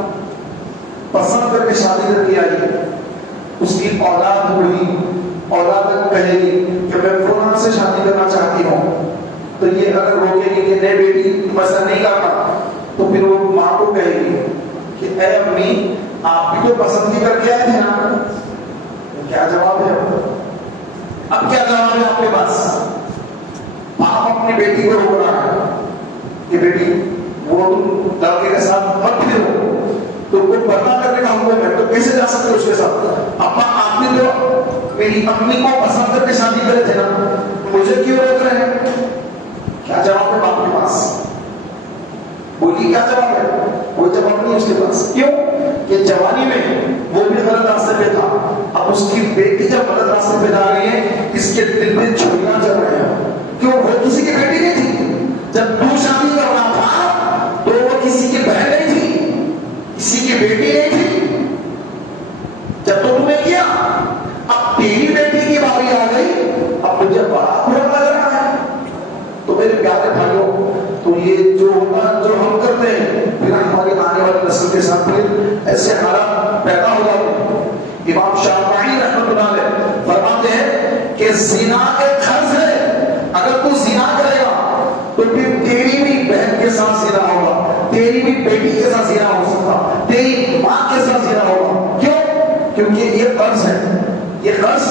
پسند کر کے شادی کر کے آئی، اس کی اولاد ہوئی، اولاد کہے گی کہ میں فلاں سے شادی کرنا چاہتی ہوں، تو یہ اگر روکے گی کہ نہیں بیٹی تم ایسا نہیں کرنا، تو پھر وہ ماں کو کہے گی کہ اے امی آپ بھی تو پسند ہی کر کے آئے تھے نا. کیا جواب ہے؟ اب کیا جواب ہے آپ کے پاس؟ آپ اپنی بیٹی کو روک رہا ہے کہ بیٹی وہ تم لڑکے کے ساتھ مت پھرو، تم کو پردہ کرنے کا حکم ہے، تو کیسے جا سکتے اس کے ساتھ؟ ابا آپ نے تو میری امی کو پسند کر کے شادی کرے تھے نا، مجھے کیوں روک رہے ہیں؟ کیا جواب ہے باپ کے پاس؟ بولی کیا جواب ہے؟ کوئی جواب نہیں اس کے پاس. کیوں کہ جوانی میں وہ بھی غلط راستے پہ تھا. اب اس کی بیٹی جب غلط راستے پہ جا رہی ہے، اس کے دل میں چھریاں چل رہے ہیں. کیوں؟ وہ کسی کی بیٹی نہیں تھی. جب تو شادی کر رہا تھا تو وہ کسی کی بہن نہیں تھی، کسی کی بیٹی نہیں تھی. جب تو تم نے کیا، اب تیری بیٹی کی باری آ گئی، اب مجھے بڑا برا لگ رہا ہے. تو میرے پیارے بھائیوں، تو یہ جو ہوتا جو ہم کرتے ہیں، پھر ہماری آنے والی نسل کے ساتھ پھر ایسے حالات پیدا ہو جاتے ہیں. امام شافعی رحمۃ اللہ علیہ فرماتے ہیں کہ زنا ایک قرض ہے، اگر تو زنا کرے گا تو پھر تیری بھی بہن کے ساتھ زنا ہوگا، تیری بھی بیٹی کے ساتھ زنا ہو سکتا، تیری ماں کے ساتھ زنا ہوگا. کیوں؟ کیونکہ یہ قرض ہے. یہ قرض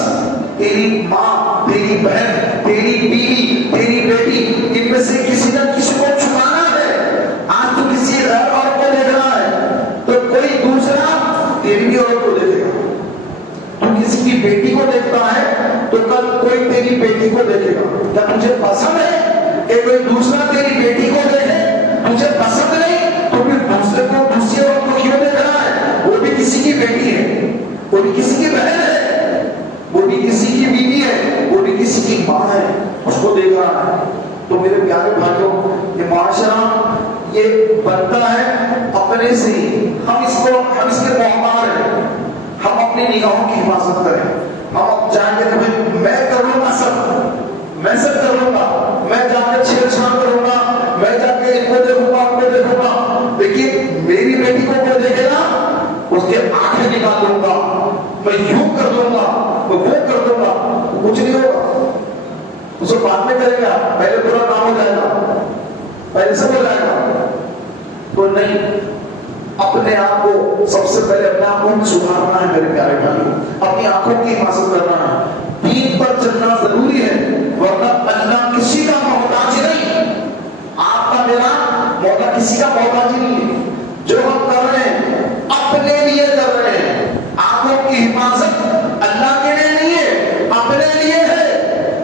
تیری ماں، تیری بہن، تیری بیوی، تیری بیٹی، ان میں سے کسی نہ کسی کو چھپانا ہے. آج تو کسی غیر عورت کو دیکھ رہا ہے تو کوئی دوسرا تیری بھی عورت کو دیکھے گا. تو کسی کی بیٹی کو دیکھتا ہے تو کل کوئی تیری بیٹی کو دیکھے گا. کیا تجھے پسند ہے کہ کوئی دوسرا تیری بیٹی کو دیکھے؟ تجھے پسند نہیں تو پھر دوسرے کو دوسری عورت کو کیوں دیکھ رہا ہے؟ وہ بھی کسی کی بیٹی ہے، وہ بھی کسی کی بہن ہے، وہ بھی کسی کی بیوی ہے، وہ بھی کسی کی ماں ہے، اس کو دیکھ رہا ہے. تو میرے پیارے بھائیوں، یہ معاشرہ یہ بنتا ہے اپنے سے ہی. ہم اس کے محتاج ہیں. ہم اپنی نگاہوں کی حفاظت کریں. ہم اب چاہیں گے کہ میں کر لوں گا سب، میں سب کر لوں گا، میں جا کے چھیڑ چھاڑ کروں گا، میں جا کے ان کو دیکھوں گا، ان کو دیکھوں گا. لیکن میری بیٹی کو کوئی دیکھے گا، اس کے آنکھیں نکال دوں گا، میں یوں کر دوں گا، میں وہ کر دوں گا. کچھ نہیں ہوگا. اسے بعد میں کرے گا، پہلے پورا کام ہو جائے گا، پہلے سب ہو جائے گا. تو نہیں، اپنے آپ کو سب سے پہلے اپنے آپ کو سدھارنا ہے. میرے پیارے بھائیوں، اپنی آنکھوں کی حفاظت کرنا ہے. دین پر چلنا ضروری ہے، ورنہ اللہ کسی کا محتاج نہیں. آپ کا میرا مولا کسی کا محتاج نہیں ہے. جو ہم کر رہے ہیں اپنے لیے کر رہے ہیں. آنکھوں کی حفاظت اللہ کے لیے نہیں ہے، اپنے لیے ہے،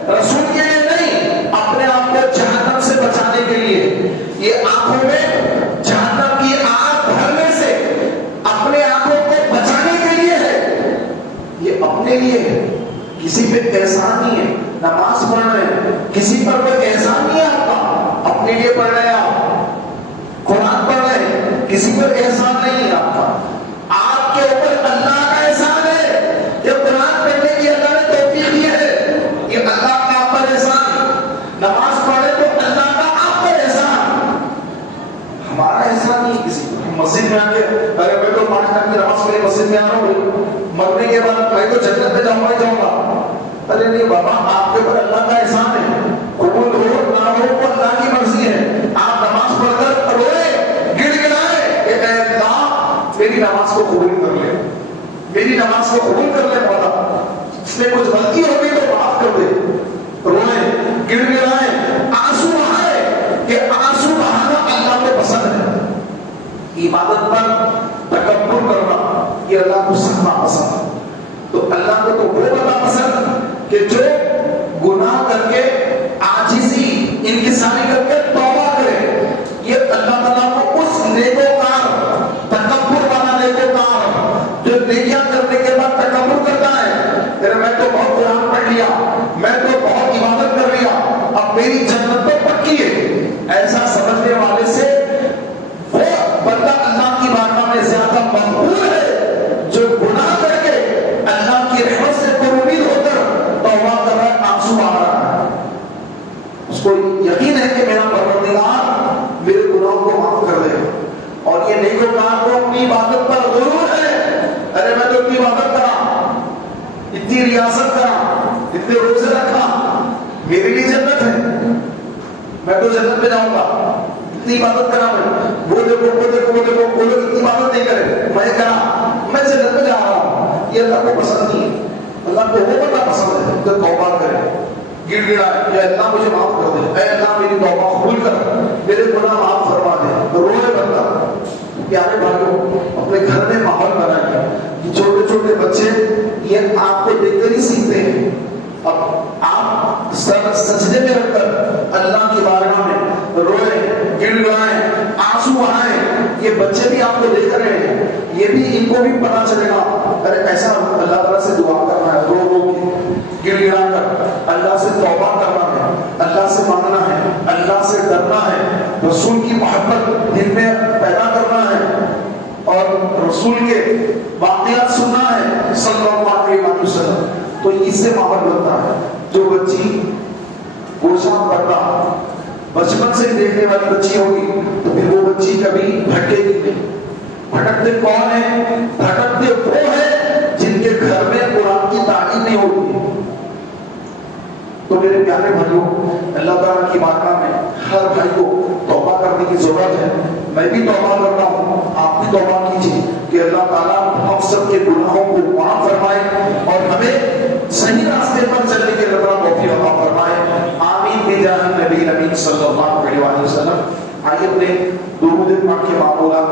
رسول کے لیے نہیں. اپنے آپ کو جہنم سے بچانے کے لیے. یہ آنکھوں میں جہنم کی آگ بھرنے سے اپنے آنکھوں کو بچانے کے لیے ہے. یہ اپنے لیے ہے، کسی پہ احسان نہیں ہے. نماز پڑھ رہے ہیں، کسی پر کوئی احسان نہیں ہے آپ کا، اپنے لیے پڑھ رہے ہیں. آپ قرآن پڑھ رہے ہیں، کسی پر احسان نہیں ہے آپ کا. آپ کے اوپر اللہ کا احسان ہے. یہ قرآن پڑھنے کی اللہ نے توفیق دی ہے، یہ اللہ کا آپ پر احسان. نماز پڑھے تو اللہ کا آپ پر احسان، ہمارا احسان نہیں کسی کو. مسجد میں آ کے اگر میں تو 5 ٹائم کی نماز پڑھی مسجد میں آ رہا ہوں، مرنے کے بعد میں تو جنت میں جاؤں گا. ارے نہیں بابا، آپ کے اوپر اللہ کا احسان ہے. قبول ہو نہ ہو وہ اللہ کی مرضی ہے. آپ نماز پڑھ کر روئے، گڑ گڑائے کہ اے اللہ میری نماز کو قبول کر لے، میری نماز کو قبول کر لے مولا، اس میں کچھ غلطی ہوگی تو معاف کر دے. روئے، گڑ گڑائے، آنسو بہائے کہ آنسو بہانا اللہ کو پسند ہے. عبادت پر تکبر کرنا یہ اللہ کو سخت پسند ہے. تو اللہ کو تو وہ بتا پسند کہ جو گناہ کر کے عاجزی انکساری کر کے توبہ کرے. یہ اللہ تعالیٰ کو اس نیکوکار تکبر والا نیکوکار جو نیکیاں کرنے کے بعد تکبر کرتا ہے، میں تو بہت قرآن پڑھ لیا، میں تو بہت عبادت کر لیا، اب میری جنت تو پکی ہے، ایسا سمجھنے والے سے وہ بندہ اللہ کی بارگاہ میں زیادہ مقبول ہے جو گناہ کر کے اللہ کی رحمت سے پرامید ہو کر توبہ کر رہا ہے، آنسو بہا رہا ہے. اس کو یقین ہے کہ میرا پروردگار میرے گناہوں کو معاف کر دے گا. اور یہ نیکوکار کو اپنی عبادت پر غرور ہے. ارے میں تو اتنی عبادت کرا، اتنی ریاست کرا، اتنے روزے رکھا، میرے لیے جنت ہے. میں تو جنت میں جاؤں گا، اتنی عبادت کرا میں، وہ لوگ اتنی عبادت نہیں کرے، میں کرا، میں جنت میں جا رہا ہوں، یہ اللہ کو پسند نہیں ہے۔ اللہ کو وہ بندہ پسند ہے جو توبہ کرے، گڑ گڑائے، اے اللہ مجھے معاف کر دے، اے اللہ میری توبہ قبول کر، میرے گناہ معاف فرما دے، روئے بندہ۔ پیارے بھائیوں، اپنے گھر میں ماحول بنائیں، چھوٹے چھوٹے بچے یہ آپ کو دیکھ کر ہی سیکھتے ہیں۔ اب آپ سر سجدے میں رکھ کر اللہ کی بارگاہ میں روئیں، گڑ گڑائیں، آنسو بہائیں، یہ بچے بھی آپ کو دیکھ رہے ہیں، یہ بھی ان کو بھی پتا چلے گا ارے ایسا اللہ تعالیٰ سے دعا کرنا ہے، رو رو کے گڑ گڑا کر اللہ سے توبہ کرنا ہے، اللہ سے مانگنا ہے، اللہ سے ڈرنا ہے، رسول کی محبت دل میں پیدا کرنا ہے، اور رسول کے واقعات سننا ہے صلی اللہ علیہ وسلم۔ تو اس سے ماحول بنتا ہے۔ جو بچی گوشہ پڑھنا بچپن سے دیکھنے والی بچی ہوگی تو پھر وہ بچی کبھی بھٹکے گی نہیں۔ بھٹکتے کون ہیں؟ بھٹکتے وہ ہیں جن کے گھر میں قرآن کی تعلیم نہیں ہوتی۔ تو میرے پیارے بھائیوں، اللہ تعالیٰ کی بارگاہ میں ہر بھائی کو توبہ کرنے کی ضرورت ہے۔ میں بھی توبہ کرتا ہوں، آپ بھی توبہ کیجیے کہ اللہ تعالیٰ ہم سب کے گناہوں کو معاف فرمائے اور ہمیں صحیح راستے پر چلنے کے لیے توفیق عطا فرمائے۔ آمین بجاہ نبی نبی صلی اللہ علیہ وسلم۔ آئیے اپنے درود پاک کے معمولات